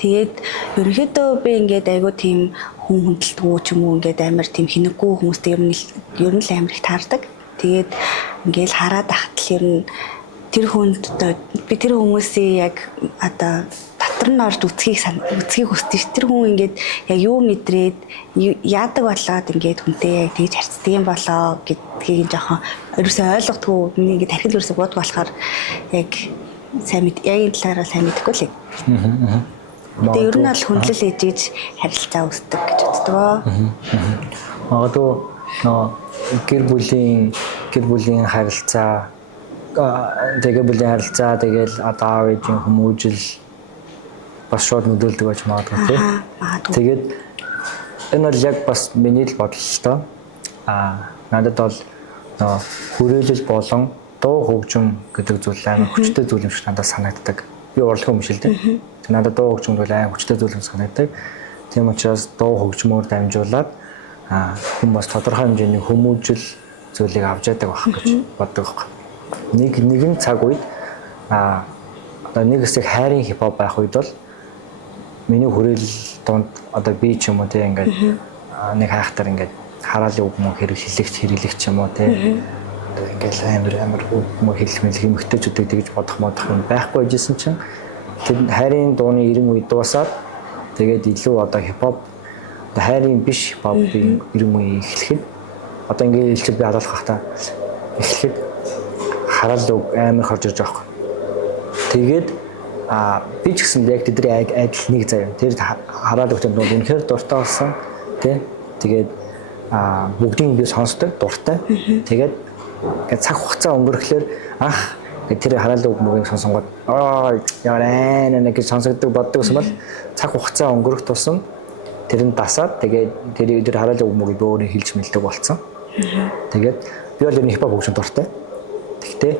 Тэгээд ерөнхийдөө би ингээд айгүй тийм хүн хүндэлтгүү ч юм уу ингээд амар тийм хинэггүй хүмүүстэй ер нь л амар их таардаг. Тэгээд ингээд хараад ахт л ер нь тэр хүнд би тэр хүмүүсийн яг одоо татвар нь орж үцгийг хүсдэг ш. Тэр хүн ингээд яг юу мэдрээд яадаг болоод ингээд хүнтэй яг тэгж харьцдаг юм болоо гэдгийг жоохон ерөөсөө ойлгохгүй миний ингээд тархил ерөөсөө бод болохоор яг сайн яг энэ талаараа сайн мэдэхгүй л. Тэгээ ер нь бол хүндлэл ээжиж харилцаа үүсдэг гэж боддог. Магадгүй гэр бүлийн харилцаа тэгэл одоо аав ээжийн хүмүүжил бас шууд нөлөөлдөг байж магадгүй тийм. Тэгээд энэ бол яг бас миний л бодол л доо. Надад бол хүрээлэл болон дуу хөгжим гэдэг зүйл амар хүчтэй зүйл юм шиг надад санагддаг. Би урлагийн хүн шил дээ. Тэг надад дуу хөгжим бол амар хүчтэй зүйл юм санагддаг. Тийм учраас дуу хөгжмөөр дамжуулаад хүн бас тодорхой хэмжээний хүмүүжил зүйлийг авч яадаг байх гэж боддог байхгүй. Нэгэн цаг үед одоо нэг хэсэг хайрын хипхоп байх үед бол миний хүрээлэл донд одоо би ч юм уу те ингээд нэг хайхтар ингээд хараалын үг мөн хэрэглэх ч юм уу те ингээд амар үг мөн хэлэх эмгтээчүүдийг тэгж бодох юм байхгүй жисэн чинь тэр хайрын дууны 90 үед дуусаад тэгээд илүү одоо хипхоп одоо хайрын биш хипхопын 90 үе эхлэхэд одоо ингээд хэлчих би харуулах хата эхлэхэд хараалын үг амар хорж ирж байгаа. Тэгээд би ч гэсэн яг тэдний адил нэг заяа. Тэр хараалын үгтэй бол үнэхээр дуртай болсон тий. Тэгээд бүгдийг би сонсдог дуртай. Тэгээд цаг хугацаа өнгөрөхлөөр тэр хараалын үг мөгийг сонсонгод яарэ нэг гэж сонсогддог боддог юм бол цаг хугацаа өнгөрөх тусам тэр нь дасаад тэгээд тэр хараалын үг мөгийг өөрөө хэлж мэлдэг болсон. Тэгээд би бол энэ хипхоп хөгжим дуртай. Гэхдээ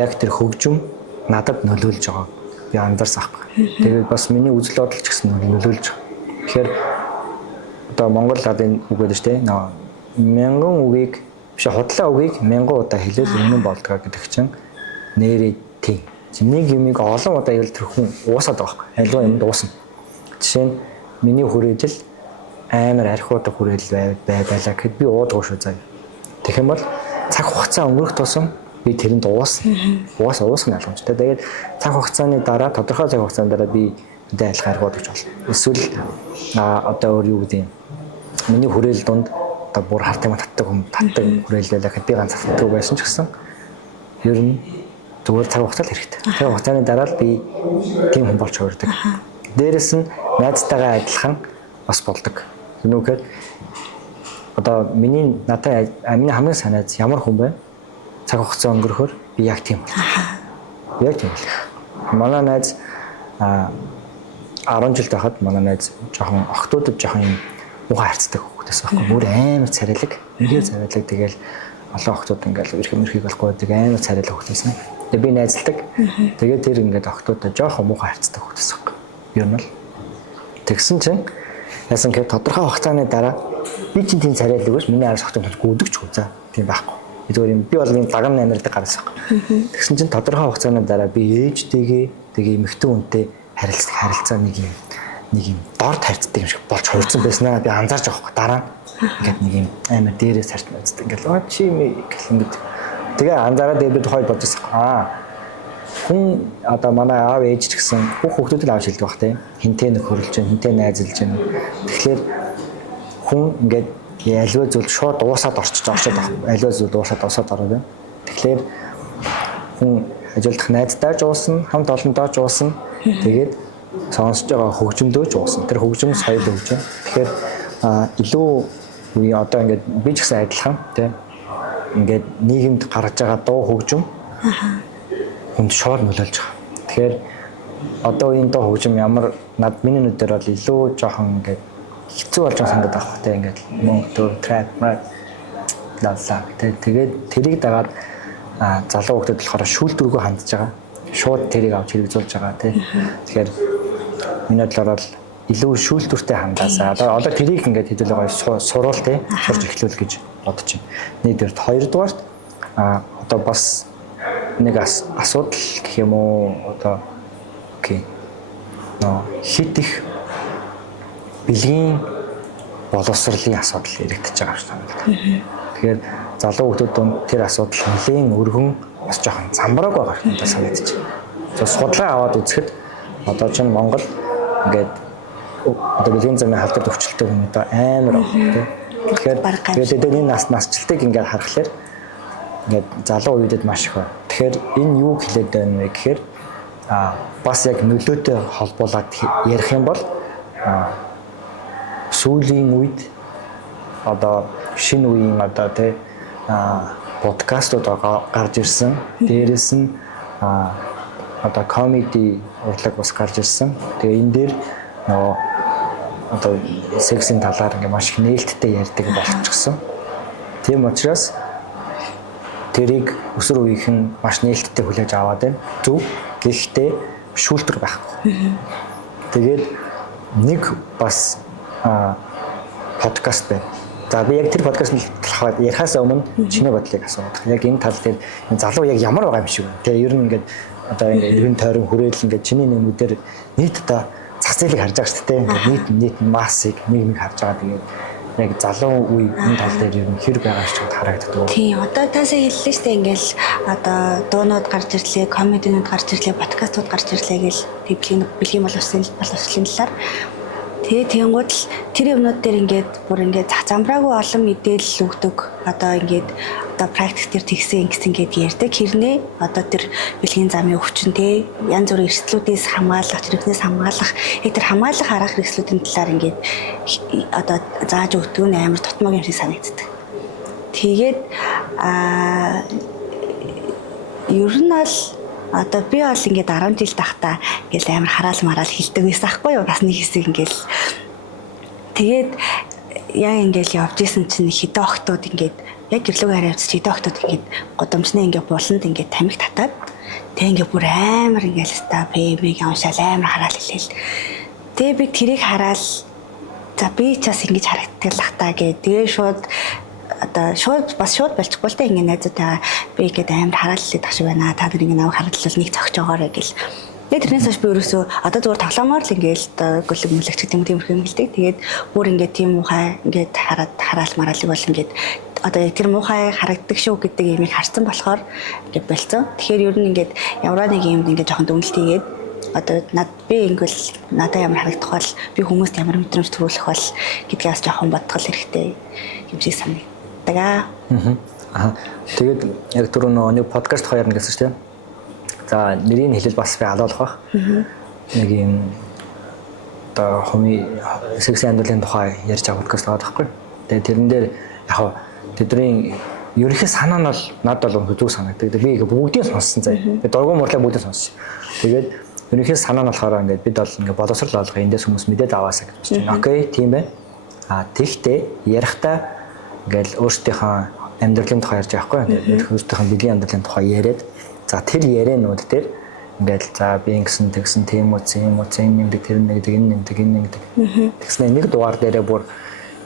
яг тэр хөгжим надад нөлөөлж байгаа. Би анзаарсан байхгүй. Тэгээд бас миний үзэл бодол ч гэсэн нөлөөлж байгаа. Тэгэхээр одоо Монгол ардын үг гэдэг чинь мянган үгийг биш худлаа үгийг мянган удаа хэлээд үнэн болдгоо гэдэг чинь нэрээ тийм. Нэг юмыг олон удаа хэлэл тэр хүн уусаад байгаа байхгүй. Аливаа юмд уусна. Жишээ нь миний хүрээлэл амар архиудаг хүрээлэл байлаа гэхэд би уудаггүй шүү заа. Тэгэх юм бол цаг хугацаа өнгөрөх тусам би тэрэнд уусна ойлгомжтой. Тэгээд цаг хугацааны дараа тодорхой цаг хугацааны дараа би энэ айлхаар хуудагч болно. Эсвэл одоо өөр юу гэдэг юм. Миний хүрээлэл донд одоо бүр харт юм татдаг хүрээлэл байхад би ганц татдаг байсан ч гэсэн ер нь зүгээр цаг хугацаа л хэрэгтэй. Цаг хугацааны дараа л би тийм хүн болж хувирдаг. Дээрэс нь найзтайгаа адилхан бас болдог. Нүгээр одоо миний хамгийн сайн найз ямар хүн бэ? Цаг хугацаа өнгөрөхөөр би яг тийм бол. Яг тийм бол. Манай найз 10 жил байхад манай найз жоохон охтуудад жоохон юм муухай харцдаг хүүхдээс байхгүй. Бүр амар царайлаг. Үнээр царайлаг. Тэгэл олон охтууд ингээл эрхэмэрхийг болохгүй байдаг амар царайлаг хүүхдээс нэ. Тэгээ би найзалдаг. Тэгээд тэр ингээд охтуудаа жоохон муухай харцдаг хүүхдээс байхгүй. Ер нь л тэгсэн чинь яасан гэхээр тодорхой хугацааны дараа би чинь тийм царайлаг биш миний араас охтууд гүдэгч хөө за тийм байхгүй. Зүгээр юм би бол юм лагам намирдаг гараас байхгүй. Тэгсэн чинь тодорхой хугацааны дараа би ээжтэйгээ тэгээ эмэгтэй хүнтэй харилцаа нэг юм дорд харьцдаг юм шиг болж хувирсан байснаа би анзаарч байгаа байхгүй. Дараа ингээд нэг юм амар дээрээс харьц мэддэг ингээд чи гэх юм гээд тэгээ анзаараад бид хоёр бодож байгаа. Хүн одоо манай аав ээж ч гэсэн бүх хүүхдүүд л аав шилдэг бах тийм хинтээ нөхөрлж чинь хинтээ найзалж чинь тэгэхээр хүн ингээд аливаа зүйл шууд уусаад орчиж байгаа аливаа зүйл уусаад ороод байна. Тэгэхээр хүн ажилдах найздаа ч уусна хамт олондоо ч уусна тэгээд сонсож байгаа хөгжмөдөө ч уусна тэр хөгжим соёл хөгжим тэгэхээр илүү үе одоо ингээд би ч гэсэн адилхан тийм ингээд нийгэмд гарч байгаа дуу хөгжим хүнд шууд нөлөөлж байгаа. Тэгэхээр одоо үеийн дуу хөгжим ямар миний нүдээр бол илүү жоохон ингээд хэцүү болж байгаа санагдаад байна. Тэ ингээд мөнгө трап лалла. Тэгээд тэрийг дагаад залуу хүмүүсд болохоор шүүлтүргөө хандж байгаа. Шууд тэрийг авч хэрэгжүүлж байгаа тий. Тэгэхээр миний бодлоор бол илүү шүүлтүртэй хандаасаа. Одоо тэрийг ингээд хэдүүлээ гоё суруул тий. Сурч эхлүүл гэж бодож байна. Нэгдүгээр хоёрдугаарт одоо бас нэг асуудал гэх юм уу одоо хит их бэлгийн боловсролын асуудал яригдчихэж байгаа шүү дээ. Тэгэхээр залуу хүмүүс тэр асуудал нэлийн өргөн бас жоохон замбрааг байгаа юм да санагдчих. Судлаа аваад үзэхэд одоо ч Монгол ингээд одоо бэлгийн замын халдвар төвчлөлтөд одоо амар байна. Тэгэхээр энэ насжилтыг ингээд харахаар ингээд залуу үедэд маш их байна. Тэгэхээр энэ юу хэлээд байна вэ гэхээр бас яг нөлөөтэй холбуулаад ярих юм бол сүүлийн үед одоо шинэ үеийн одоо тий подкастууд гарч ирсэн. Дээрээс нь одоо комеди урлаг бас гарч ирсэн. Тэгээ энэ дээр нөгөө одоо сексийн талаар ингээ маш их нээлттэй ярьдаг болчихсон. Тийм учраас тэрийг өсвөр үеийнхэн маш нээлттэй хүлээж аваад байна. Зөв. Гэхдээ шүүлтүр байхгүй. Тэгээд нэг бас подкаст байна. За би яг тэр подкаст ярихаас өмнө чиний бодлыг асуух. Яг энэ тал дээр залуу яг ямар байгаа юм шиг байна. Тэгээ ер нь ингээд одоо ингээд эргэн тойрон хүрээлэл ингээд чиний нэмүүдээр нийт одоо зах зээлийг харж байгаа шүү дээ. Нийт массыг нэг харж байгаа. Тэгээд яг залуу үе энэ тал дээр ер нь хэр байгаа ч харагддаг. Тийм одоо таасаа хэллээ шүү дээ. Ингээл одоо дуунууд гарч ирлээ, комединууд гарч ирлээ, подкастууд гарч ирлээ гэл бэлгийн боловсролын талаар тэгээ тэнгууд л тэр юмнууд дээр ингээд бүр ингээд замбраагүй олон мэдээлэл өгдөг. Одоо ингээд одоо практик дээр тэгсэн ингээд ярьдаг. Хэрнээ одоо тэр бэлгийн замын өвчнтэй янз бүрийн эрсдлүүдээс хамгаалах, хэрэгнээс хамгаалах, тэр хамгаалах арга хэрэгслүүдийн талаар ингээд одоо зааж өгдөг нь амар тотмог юм шиг санагддаг. Тэгээд ер нь бол одоо би бол ингээд 10 жил тахта ингээл амар хараал хилдэг байсан аахгүй юу? Бас нэг хэсэг ингээл тэгээд яа ингээл явж исэн чинь хэдэн охтууд ингээд яг гэрлүүгээ хараа явж хэдэн охтууд ингээд годомчны ингээд буланд ингээд тамхи татаад тэг ингээд бүр амар ингээл ста бэбиг уншаал амар хараал хэлээл. Тэгээ би тэрийг хараал за би ч бас ингэж харагддаг л хта гэ. Тэгээ шууд одоо шууд болчихгүй л дээ ингэ найзуудаа би ихэд амар хараал хэлээд тах шиг байна. Та нар ингэ наваа хараллал нэг цогч байгаарэ гэл. Тэгээд тэрнээс хойш би ерөөсөө одоо зүгээр тоглоомоор л ингээл гөлөг мөлөгч гэдэг юм хэлдэг. Тэгээд бүр ингээд тийм муухай ингээд хараал мараалыг бол ингээд одоо яг тэр муухай харагддаг шүү гэдэг юмыг харсан болохоор ингээд болцсон. Тэгэхээр ер нь ингээд ямар нэг юмд ингээд жоохон дүнэлт хийгээд одоо би ингээл надад ямар харагдах бол би хүмүүст ямар мэдрэмж төрүүлэх бол гэдгээс жоохон бодгол хэрэгтэй юм шиг санагдав. Тэгээд яг түрүү нэг подкаст хоёр гэсэн чинь. За нэрийн хэлэл бас би алуулах байх. Нэг юм одоо хүмүү сексуал хандлагын тухай ярьж байгаа подкаст байгаа байхгүй. Тэгээд тэрэн дээр яг тэдний ерөнхий санаа нь бол надад бол зүг санагддаг. Би бүгдийг сонссон заа. Би дургуун мурлаа бүгдийг сонссон. Тэгээд ерөнхий санаа нь болохоор ингээд бид бол ингээд боловсрал олгоо эндээс хүмүүс мэдээд аваасаа гэж бодож байна. Окей, тийм байна. Тэгтээ ярихдаа ингээд өөрсдийнхөө амьдралын тухай ярьж байгаа байхгүй. Ингээд өөрсдийнхөө биеийн амьдралын тухай яриад за тэр ярианууд дээр ингээд за би ингэсэн тэгсэн тийм үү энэ нэг тэр нэг тэгснэ нэг дугаар дээрээ бүр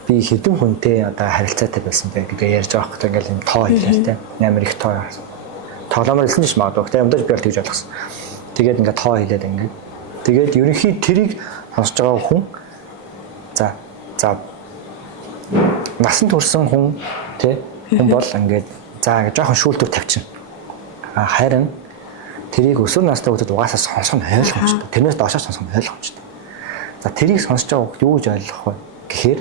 би хэдэн хүнтэй одоо харилцаатай байсан бэ гэдгээ ярьж байгаа хэрэгтэй ингээл юм тоо хэлээ те. Амар их тоо. Тоглоомор хэлсэн ч магадгүй те. Өмдөж би бол тэгж ойлгосон. Тэгээд ингээд тоо хэлээд ингээд. Тэгээд ерөнхий тэрийг сонсож байгаа хүн за насан турсан хүн те хүн бол ингээд за жоохон шүүлтүр тавьчихна. Харин тэрийг өсвөр настай хүмүүс угаасаа сонсох нь ойлгомжтой. Тэрнээс доошоо сонсох нь ойлгомжтой. За тэрийг сонсож байгаа хүн юу гэж ойлгох вэ гэхээр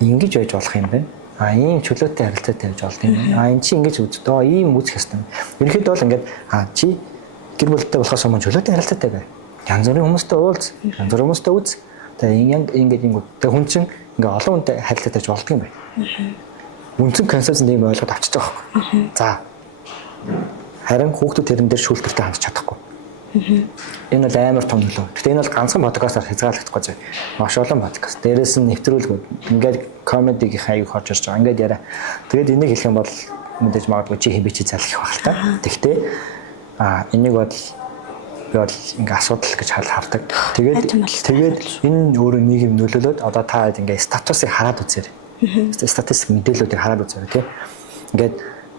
ингэж байж болох юм байна. Ийм чөлөөтэй харилцаатай байж болд юм байна. Энд чи ингэж үздөө ийм үзэх ёстой. Ерөнхийдөө бол ингээд чи гэр бүлтэй болохоос өмнө чөлөөтэй харилцаатай бай. Янз бүрийн хүмүүстэй уулз, янз бүрийн хүмүүстэй үз. Тэгээд ингээд хүн чинь ингээд олон хүнтэй харилцаатай байж болд юм байна. Үндсэн концепц нэг ойлгоод авчиж байгаа байхгүй. За. Харин хүүхдүүд тэрэн дээр шүүлтэртэй хандж чадахгүй. Энэ бол амар том нөлөө. Гэтэ энэ бол ганцхан подкастаар хязгаарлагдахгүй зав. Маш олон подкаст. Дээрээс нь нэвтрүүлгүүд ингээд комедигийн аяг хорж ирж байгаа. Ингээд яриа. Тэгээд энийг хэлэх юм бол мэдээж магадгүй чи хэмбэ чи залхих байх л та. Тэгтээ энийг бол би бол ингээд асуудал гэж хардаг. Тэгээд энэ өөрөө нэг юм нөлөөлөд одоо та ингээд статусыг хараад үзээрэй. Статистик мэдээллүүдийг хараад үзээрэй тийм. Ингээд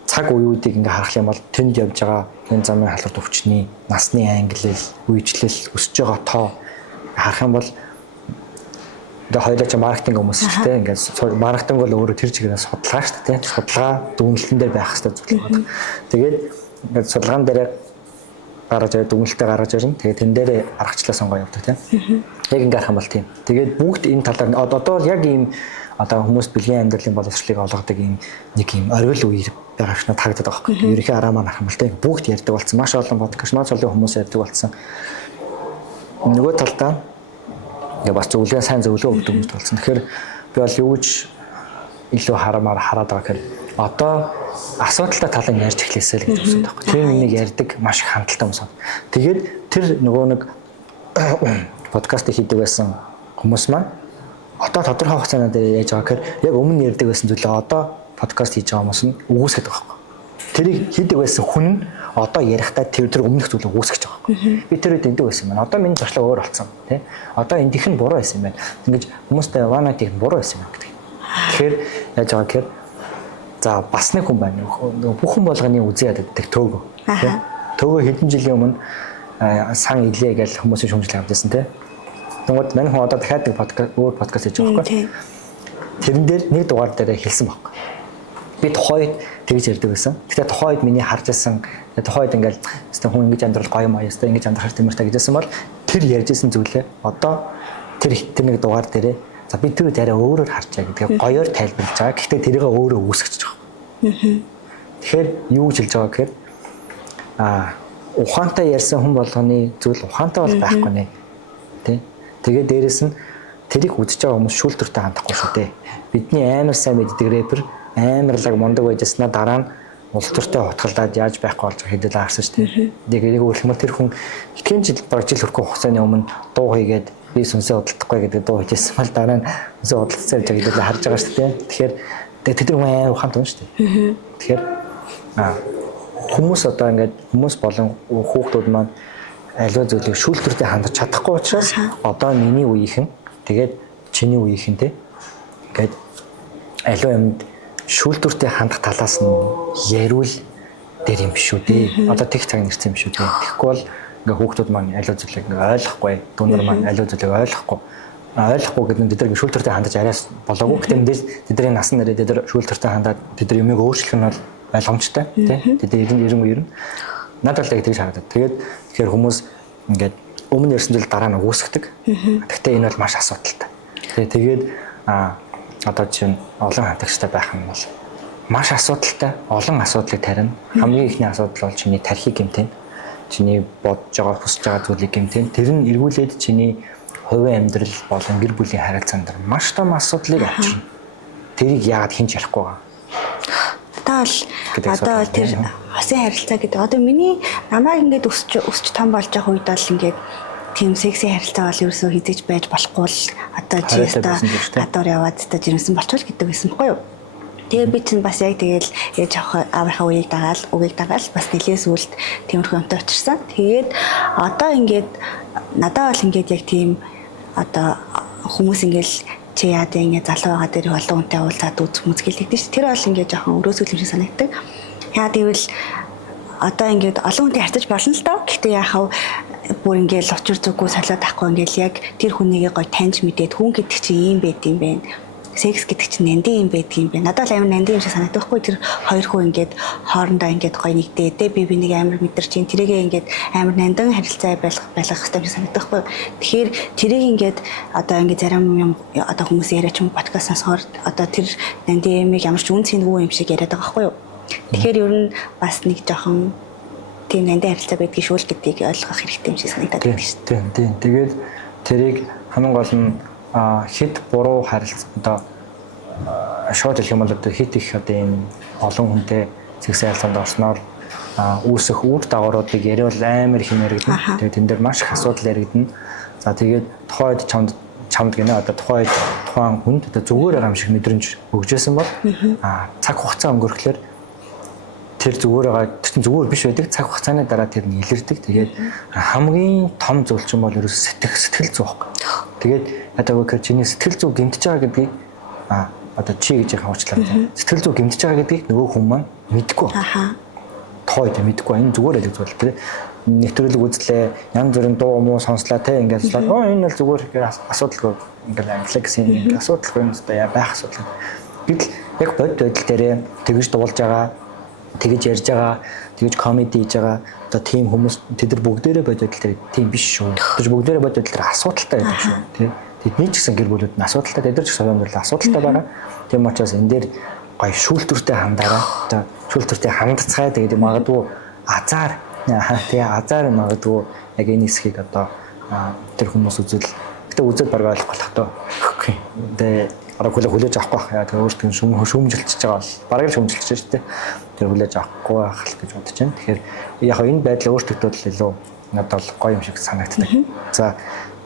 цаг үеүүдийг ингээ харах юм бол тэнд явж байгаа энэ замын халдвар өвчний насны ангиллал, үеижлэл, өсөж байгаа тоо харах юм бол одоо хоёулаа ч маркетинг хүмүүс шүү дээ. Ингээд маркетинг бол өөрөө тэр чигээс судалгаа шүү дээ. Судалгаа дүгнэлтэн дээр байх хэрэгтэй зүйл байна. Тэгээд ингээд судалгаан дээр гаргаж ирээд дүгнэлтээ гаргаж ирнэ. Тэгээд тэн дээр аргачлаа сонгоо явдаг тийм. Яг ингээ харах юм бол тийм. Тэгээд бүгд энэ талаар одоо яг ийм одоо хүмүүс бэлгийн амьдралын боловсролыг олгодог ийм нэг ийм оргил үе байгаа ч надад харагдаад байгаа байхгүй. Ерөнхий араа маань харах юм бол тийм бүгд ярьдаг болсон. Маш олон подкаст, маш олон хүмүүс ярьдаг болсон. Нөгөө талдаа ингээ бас зөвлөгөө сайн зөвлөгөө өгдөг хүмүүс болсон. Тэгэхээр би бол юу гэж илүү хараад байгаа гэхээр одоо асуудалтай талын ярьж эхлэсэй л гэж үздэг байхгүй. Тэр нэг ярьдаг маш их хангалттай хүмүүс. Тэгээд тэр нөгөө нэг подкаст хийдэг байсан хүмүүс маань одоо тодорхой хугацаанд яаж байгаа гэхээр яг өмнө ярьдаг байсан зүйлээ одоо подкаст хийж байгаа хүмүүс нь үгүйсгэж байгаа байхгүй. Тэрийг хийдэг байсан хүн нь одоо ярихдаа тэр өмнөх зүйлийг үгүйсгэж байгаа байхгүй. Би тэр үед эндээ байсан байна. Одоо миний зорилго өөр болсон тий. Одоо эндийнх нь буруу байсан юм байна. Ингэж хүмүүстэй ванатиг нь буруу байсан юм гэдэг. Тэгэхээр яаж байгаа гэхээр за бас нэг хүн байна. Бүх хүн болгоны үзий яддаг төөгөө. Тий. Төөгөө хэдэн жилийн өмнө сан илээ гэж хүмүүсийн шүүмжлэг авдсан тий. Тэгвэл мань хүн одоо дахиад нэг подкаст өөр подкаст хийж байгаа байхгүй. Тэрэн дээр нэг дугаар дээр хэлсэн байхгүй. Би тухайд тэгж ярьдаг байсан. Гэхдээ тухайд миний харж байсан тухайд ингээл хүн ингэж амьдрал гоё юм аяастай ингэж амьдрах тиймэртэй гэжсэн бол тэр ярьжсэн зүйлээ одоо тэр нэг дугаар дээрээ за би тэр арай өөрөөр харчаа гэдгийг гоёор тайлбарлаж байгаа. Гэхдээ тэрийг өөрөө үүсгэж байгаа. Тэгэхээр юу гэж хэлж байгаа гэхээр ухаантай ярьсан хүн болгоны зүйл ухаантай бол байхгүй нэ. Тэ. Тэгээд дээрэс нь тэрийг үзэж байгаа хүмүүс шүүлтүртэй хандахгүй шүү дээ. Бидний амар сайн мэддэг рэпер амарлаг мундаг байжснаа дараа нь улс төртэй утгалдаад яаж байхгүй болж хэдэл харсан шүү дээ. Тэгээд өөрөлдмөл тэр хүн итгэн жил баг жил хөрхөн хугацааны өмнө дуу хийгээд би сүнсээ удалдахгүй гэдэг дуу хийжсэн мал дараа нь сүнсээ удалдсан гэж хэдэл харж байгаа шүү дээ. Тэгэхээр тэд нар амар ухаантай юм шүү дээ. Тэгэхээр хүмүүс одоо ингээд хүмүүс болон хүүхдүүд маань аливаа зүйлийг шүүлтүртэй хандаж чадахгүй учраас одоо миний үеийнхэн тэгээд чиний үеийнхэн те ингээд аливаа юмд шүүлтүртэй хандах талаас нь яриул дээр юм биш үү те. Одоо тех цаг нэрсэн юм шүү те. Тэгэхгүй бол ингээ хүүхдүүд маань аливаа зүйлийг ингээ ойлгохгүй, дүүнер маань аливаа зүйлийг ойлгохгүй гэдэг нь тэд нар шүүлтүртэй хандаж араас болоогүй. Гэхдээ мэдээж тэдний насан нэрээ тэд нар шүүлтүртэй хандаад тэд нар юмыг өөрчлөх нь бол ойлгомжтой те. Тэд ер нь надад л тэгж харагдаад. Тэгэхээр хүмүүс ингээд өмнө ярьсан зүйл дараа нь өгөөсгдөг. Гэхдээ энэ бол маш асуудалтай. Тэгээд одоо чинь олон хандлагчтай байх юм бол маш асуудалтай олон асуудлыг тарина. Хамгийн ихний асуудал бол чиний тархи гэмтэн. Чиний бодож байгаа хүсэж байгаа зүйлийг гэмтэн. Тэр нь эргүүлээд чиний хувийн амьдрал болон гэр бүлийн харилцаанд маш том асуудлыг авчирна. Тэрийг яагаад хинч ярихгүй байгаа. Одоо тэр хосын харилцаа гэдэг. Одоо миний намайг ингээд өсч том болж байгаа үед бол ингээд тийм секси харилцаа бол ерөөсөө хизэж байж болохгүй л одоо чи яста гадуур яваад та жирэмсэн болчихвол гэдэг байсан байхгүй юу? Тэгээ би чинь бас яг тэгэл ээж аваахаа үеийг дагаал бас нэлээд сүлд тиймэрхүү юмтай очирсан. Тэгээд одоо ингээд надад бол ингээд яг тийм одоо хүмүүс ингээл чи яад ингээд залуу байгаа дээр олон хүнтэй уулзаад үзгэлэгдэж ш. Тэр бол ингээд жоохон өрөөсгөл юм шиг санагддаг. Яа гэвэл одоо ингээд олон хүнтэй харьцаж болно л доо. Гэхдээ яахав бүр ингээд учир зүггүй солиод авахгүй ингээд яг тэр хүнийгээ гоё таньж мэдээд хүн гэдэг чинь ийм байд юм байна. Секс гэдэг чинь нандин юм байдаг юм байна. Надад л амар нандин юм шиг санагддаг хгүй тэр хоёр хүн ингээд хоорондоо ингээд гоё нэгдээд би бинийг амар мэдэрч чинь тэрийгээ ингээд амар нандин харилцаа байлгах хэрэгтэй юм шиг санагддаг хгүй. Тэгэхээр тэрийг ингээд одоо ингээд зарим юм одоо хүмүүс яриач юм подкастаас хоор одоо тэр нандин юмыг ямар ч үн цэнгүй юм шиг яриад байгаа хгүй юу. Тэгэхээр ер нь бас нэг жоохон тийм нандин харилцаа байдгийг шүүл гэдгийг ойлгох хэрэгтэй юм шиг санагдаад байна шүү дээ. Тийм. Тэгээд тэрийг хамгийн гол нь хэд буруу харилцаа одоо шууд хэлэх юм бол одоо хэд их одоо энэ олон хүнтэй секс харилцаанд орсноор үүсэх үр дагавруудыг яриул амар их яригдана. Тэгээд тэн дээр маш их асуудал яригдана. За тэгээд тухайд чамд гинэ одоо тухайн хүнд одоо зүгээр байгаа юм шиг мэдрэмж өгчээсэн бол цаг хугацаа өнгөрөхлөөр тэр зүгээр биш байдаг. Цаг хугацааны дараа тэр нь илэрдэг. Тэгээд хамгийн том зүйл чинь бол ерөөс сэтгэл зүй байхгүй. Тэгээд одоо гэх чиний сэтгэл зүй гэмтэж байгаа гэдгийг одоо чи гэж яхаа уучлаа. Сэтгэл зүй гэмтэж байгаа гэдгийг нөгөө хүн маань мэдгүй. Тойд мэдгүй. Энэ зүгээр л зүйл тэр нэвтрүүлэг үзлээ. Янз бүрийн дуу муу сонслоо те ингээд энэ бол зүгээр асуудалгүй ингээд амтлаа гэсэн ингээд асуудалгүй юм өстой байх асуудал. Гэтэл яг бодит байдал дээрээ тэгж дуулж байгаа тэгж ярьж байгаа, тэгж комеди хийж байгаа одоо тийм хүмүүс тэд нар бүгдээрээ бодит байдал дээр тийм биш шүү. Тэд бүгдээрээ бодит байдал дээр асуудалтай байдаг шүү. Тийм. Тэдний ч гэсэн гэр бүлүүд нь асуудалтай, тэд нар ч гэсэн амьдрал асуудалтай байгаа. Тийм учраас энэ дээр гоё шүүлтүртэй хандаараа одоо шүүлтүртэй хандцгаа тэгээд магадгүй азар магадгүй яг энэ хэсгийг одоо тэр хүмүүс үзэл гэтээ үзэл баг ойлгох болох тоо. Тэгээд арга хүлээж авахгүй байх. Яг өөртөө шүүмжилчихэж байгаа бол бараг л шүүмжилчихэж шүү дээ. Тэр хүлээж авахгүй байх л гэж бодож байна. Тэгэхээр яг энэ байдлаа өөртөө л илүү надад бол гоё юм шиг санагддаг. За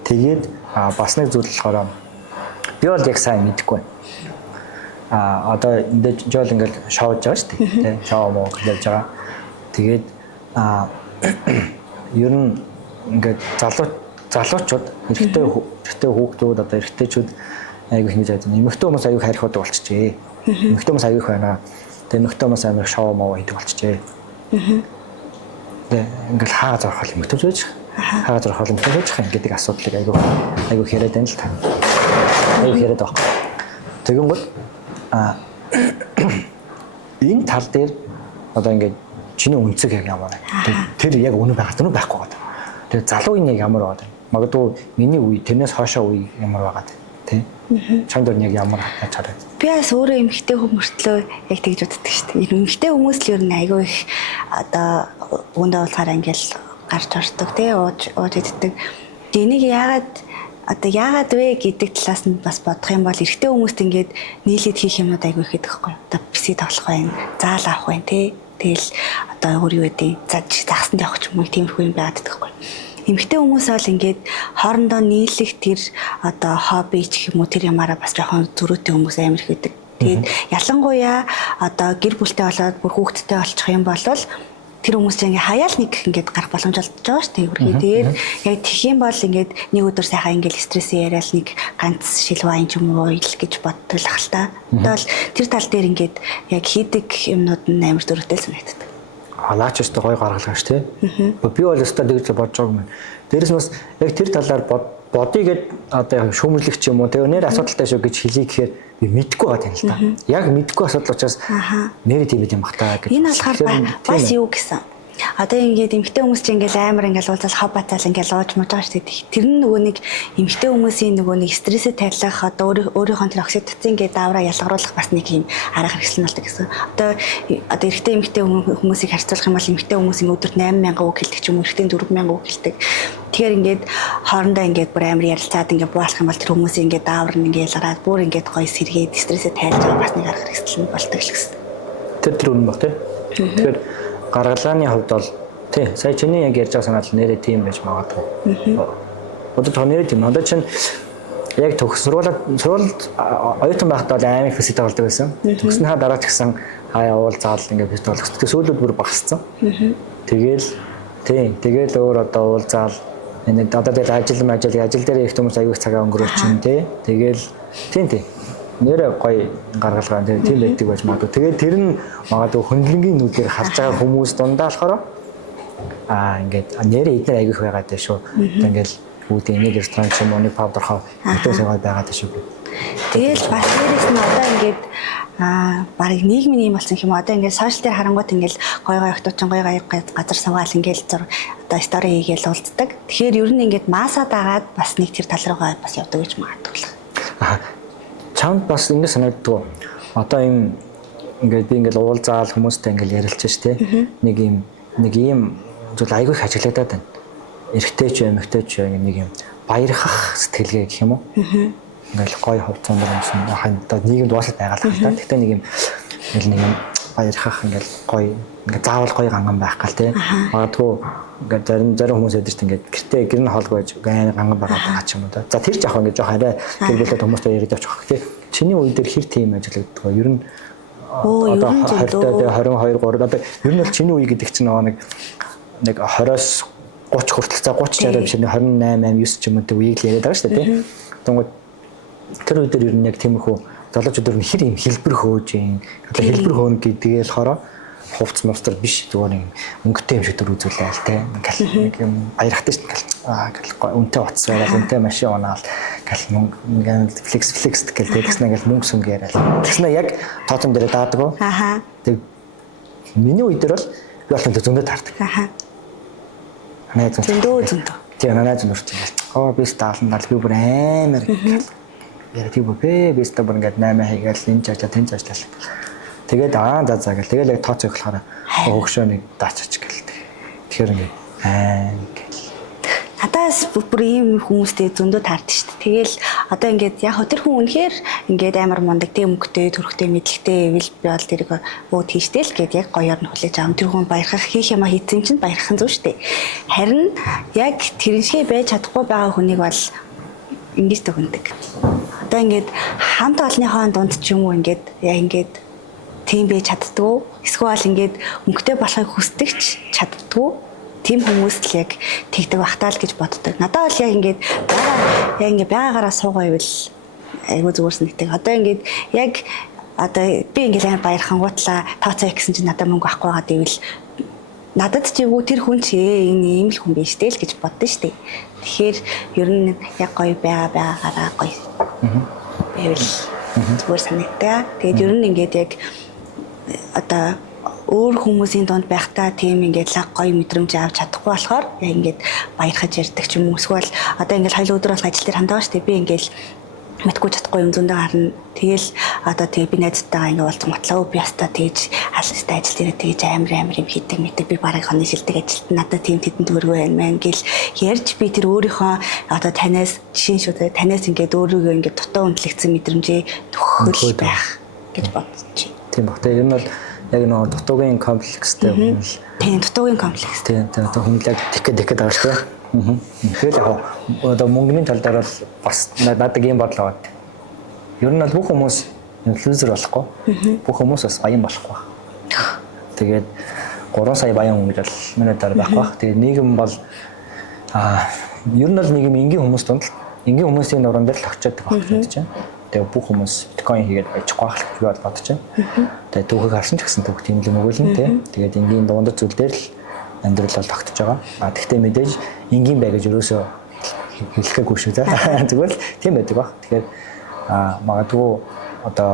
тэгээд бас нэг зүйл болохоор би бол яг сайн мэдэхгүй байна. Одоо энэ жол ингээд шоуж байгаа шүү дээ. Шоу муу хийж байгаа. Тэгээд ер нь ингээд залуучууд эрэгтэй хүүхдүүд одоо эрэгтэйчүүд айгүй хийж байгаа. Эмэгтэй хүмүүс айгүй хайрх удаг болчихжээ. Эмэгтэй хүмүүс айгүй байна. Тэгээ эмэгтэй хүмүүс амар шоу муу хийдэг болчихжээ. Тэгээ ингээл хаа зарах юм эмэгтэй байж. Хаа зарах юм эмэгтэй байж гэдэг асуудлыг айгүй яриад байна л та. Айгүй яриад байгаа. Тэгэнгүүт энэ тал дээр одоо ингээд чиний үнцэг яг ямар байна. Тэр яг үнэ байгаад байхгүй байгаа. Тэгээ залуугийн яг ямар байгаа. Магадгүй миний үе тэрнээс хоошоо үе ямар байгаа. Тэ. Чамд яг ямар хатаж хараад. Би бас өөрөө эмэгтэй хүмүүртлөө яг тэгж боддог шүү дээ. Эмэгтэй хүмүүс л ер нь айгүй их одоо үүндээ уулзахаар ингээл гарч ордог тий ууж иддэг. Энийг яагаад вэ гэдэг талаас нь бас бодох юм бол эрэгтэй хүмүүст ингээд нийлээд хийх юмнууд айгүй их гэдэг байхгүй. Одоо писи тоглох байна, заал авах байна тий. Тэгэл одоо өөр юу гэдэг. За загсанд явах ч юм уу тиймэрхүү юм байгаад байдаг байхгүй. Эмэгтэй хүмүүс бол ингээд хоорондоо нийлэх тэр одоо хобби ч юм уу тэр ямаараа бас жоохон зөрүүтэй хүмүүс амар их байдаг. Тэгээд ялангуяа одоо гэр бүлтэй болоод бүр хүүхэдтэй болчих юм бол тэр хүмүүс ингээ хаяал нэг ингээд гарах боломж олж байгаа шүү дээ. Тэгээд яг тэгэх юм бол ингээд нэг өдөр сайхан ингээд стрессээ яриад нэг ганц шил вайн ч юм уу ил гэж боддог л хэл та. Тэгэл тэр тал дээр ингээд яг хийдэг юмнууд нь амар зөрүүтэй санагддаг. Наач өстө гой гаргалгаа ш тий. Би бол өстө тэгж бодож байгаа юм. Дээрээс бас яг тэр талаар бодъё гэд одоо шүүмжлэх ч юм уу тэгээ нэр асуудалтай шүү гэж хэлий гэхээр би мэдгүй байгаа тань л та. Яг мэдгүй асуудал учраас нэр тийм юм бахтаа гэж. Энэ болохоор бас юу гэсэн. Одоо ингээд эмэгтэй хүмүүс чинь ингээд амар ингээд уулзал хав батал ингээд лууж мууж байгаа шүү дээ. Тэр нь нөгөө нэг эмэгтэй хүмүүсийн нөгөө нэг стрессээ тайлах одоо өөрийнхөө тэр окситоцин гэдэг давраа ялгаруулах бас нэг юм арга хэрэгсэл нь болдог гэсэн. Одоо эрэгтэй эмэгтэй хүмүүсийг харьцуулах юм бол эмэгтэй хүмүүсийн өдөрт 8,000 үг хэлдэг ч юм уу, эрэгтэй 4,000 үг хэлдэг. Тэгэхээр ингээд хоорондоо ингээд бүр амар ярилцаад ингээд буулах юм бол тэр хүмүүсийн ингээд даавар нь ингээд ялгараад бүр ингээд гоё сэргээд стрессээ тайлж байгаа бас нэг арга хэрэгсэл нь болдог л гэсэн. Тэр үнэн баг тий. Тэгэхээр гаргалгааны хувьд бол тий сая чиний яг ярьж байгаа санаал нэрээ тийм байж магадгүй. Одоо тоо нэрээ тийм. Одоо чинь яг сургууль оюутан байхдаа бол амар фэстэй болдог байсан. Төгснөхийн дараа ч гэсэн хаяа уулзаал ингээд фэстэй болох. Тэгээ сүүлүүд бүр багассан. Тэгэл өөр одоо уулзаал энэ одоо тэгэл ажил дээр их хүмүүс аягүй цагаа өнгөрөөч юм тий. Тэгэл тийм нэрээ гоё гаргалгаа тийм байдаг байж магадгүй. Тэгээд тэр нь магадгүй хөндлөнгийн нүдээр харж байгаа хүмүүс дундаа болохоор ингээд нэрээ эдгээр аягүй их байгаад байна шүү. Ингээл бүгд энийг ресторан ч юм уу нэг павдорхоо өдөөсөө байгаад байна шүү. Тэгэл бас дээрээс нь одоо ингээд барыг нийгмийн юм болсон юм. Одоо ингээд сошиал дээр харангуут ингээд гоё октоочин гоё газар суугаал ингээд одоо стори хийгээл уулздаг. Тэгэхээр ер нь ингээд масаа дагаад бас нэг тэр тал руугаа бас явдаг гэж магадгүй. Чамд бас ингэ санагддаг. Одоо ийм ингээд би ингээд уулзаал хүмүүстэй ингээд ярилцж штэ. Нэг ийм зүйл айгүй их ажиглагдаад байна. Эрэгтэй ч эмэгтэй ч нэг юм баярхах сэтгэлгээ гэх юм уу? Ингээд гоё хувцас өмсөн хандаа нийгэмд уусаад байгаа л та. Гэхдээ нэг юм баярхах ингээд гоё ингээд заавал гоё ганган байх гал тий. Магадгүй ингээд зарим хүмүүс ядаж чинь ингээд гэртээ гэр нь хоолгүй байж ганган байгаа ч юм уу да. За тэр жоох ингээд жоох арай гэр бүлтэй хүмүүстэй яриад явчих тий. Чиний үе дээр хэр тийм ажиллагддаг вэ? Ер нь одоо 20-д 22 3 одоо ер нь бол чиний үе гэдэг чинь нэг 20-оос 30 хүртэл за 30 60 биш 28 9 ч юм уу үеийг л яриад байгаа шүү дээ тий. Тэгвэл тэр үе дээр ер нь яг тиймэрхүү залуучууд ер нь хэр юм хэлбэр хөөж юм. Одоо хэлбэр хөөн гэдгээ болохоор хувцс мовстер биш зүгээр нэг өнгөтэй юм шиг төр үзүүлээ л те. Ингээл юм баярхтай шүү дээ. Ингээл үнэтэй утас байгаад үнэтэй машин унаал ингээл ингээл флекс гэл тэгснэ ингээл мөнгө сүнг яриад. Тэгснэ яг тооцон дээр даадаг уу? Тэг миний үе дээр бол би бол зөндөө таардаг. Зөндөө. Тийм найз нөрч ингээл би стаална би бүр амар яг тийм бэ би стабар ингээд 8 хийгээл энэ жажаа тэн жажлаа. Тэгээд за гэл тэгэл яг тооцоог болохоор хөгшөөнийг даачаач гэл. Тэгэхээр ингээд надаас бүр ийм хүмүүстэй зөндөө таард шүү дээ. Тэгэл одоо ингээд яг тэр хүн үнэхээр ингээд амар мундаг тийм өнгөтэй төрхтэй мэдлэгтэй ивэл би бол тэрийг өө тийштэй л гээд яг гоёор нь хүлээж авам. Тэр хүн баярхах хийх юмаа хийсэн чинь баярхан зүг шүү дээ. Харин яг тэрншгээ байж чадахгүй байгаа хүнийг бол ингэж төгөндөг. Одоо ингээд хамт олонныхоо дунд ч юм уу ингээд яг ингээд тийм байж чаддгүй. Эсвэл ингээд өнгөтэй болохыг хүсдэгч чаддгүй. Тийм хүмүүс л яг тэгдэг бахтаа л гэж боддог. Надад бол яг ингээд байгаагаараа суугаа ивэл айгуу зүгээр санагддаг. Одоо ингээд яг одоо би ингээд амар баярхангуутлаа тооцоо гэсэн чинь надад мөнгө авахгүй байгаа гэвэл надад ч юу тэр хүн чи энэ ийм л хүн биш тэл гэж боддоо штэ. Тэгэхээр ер нь яг гоё байгаагаараа гоё. Байвал зүгээр санагдаа. Тэгээд ер нь ингээд яг одоо өөр хүмүүсийн дунд байхдаа тийм ингээд лаг гоё мэдрэмж авч чадахгүй болохоор яг ингээд баярхаж ярьдаг ч юм уу. Эсвэл одоо ингээд хоёул өдөр болох ажил дээр хандаа штэ. Би ингээд мэдгүй чадахгүй юм зөндөө харна. Тэгэл одоо тэгээ би найзтайгаа ингээд уулзсан батлаа. Би ястаа тэгж хаалцтай ажил дээр тэгж амар юм хийдэг мэдэг. Би бараг хоны шилдэг ажилт надад тийм тэдэнд төргөө байна мэн гэл ярьж би тэр өөрийнхөө одоо танаас жишээ шүү дээ. Танаас ингээд өөрийгөө ингээд дутуу үнэлэгдсэн мэдрэмжээ төхөл байх гэж бодчих. Тийм баг. Тэгээ энэ бол яг нэг дутуугийн комплекстэй хүн л. Тийм дутуугийн комплекс. Тийм одоо хүн л яг тэгэхэд байгаа шүү дээ. Тэгэл яг одоо мөнгөний тал дээр бол бас надад ийм бодлоо байна. Ер нь бол бүх хүмүүс инфлюенсер болохгүй. Бүх хүмүүс бас баян болохгүй. Тэгээд 3 сая баян хүн гэж бол миний дараа байх бах. Тэгээд нийгэм бол ер нь бол нийгэм энгийн хүмүүс тунд энгийн хүмүүсийн нуруунд л тогтчиход байгаа гэж бодож байна. Тэгээ бүх хүмүүс биткойн хийгээд байжгүй байх гэж бол бодож байна. Тэгээ түүхийг харсан ч гэсэн түүх тийм л мөгөөлн тий. Тэгээд энгийн дундад зүйл дээр л амьдрал бол тогтож байгаа. Тэгвэл мэдээж энгийн бай гэж өрөөсөө хэлэхгүй шүү дээ. Зүгээр л тийм байдаг баг. Тэгэхээр магадгүй одоо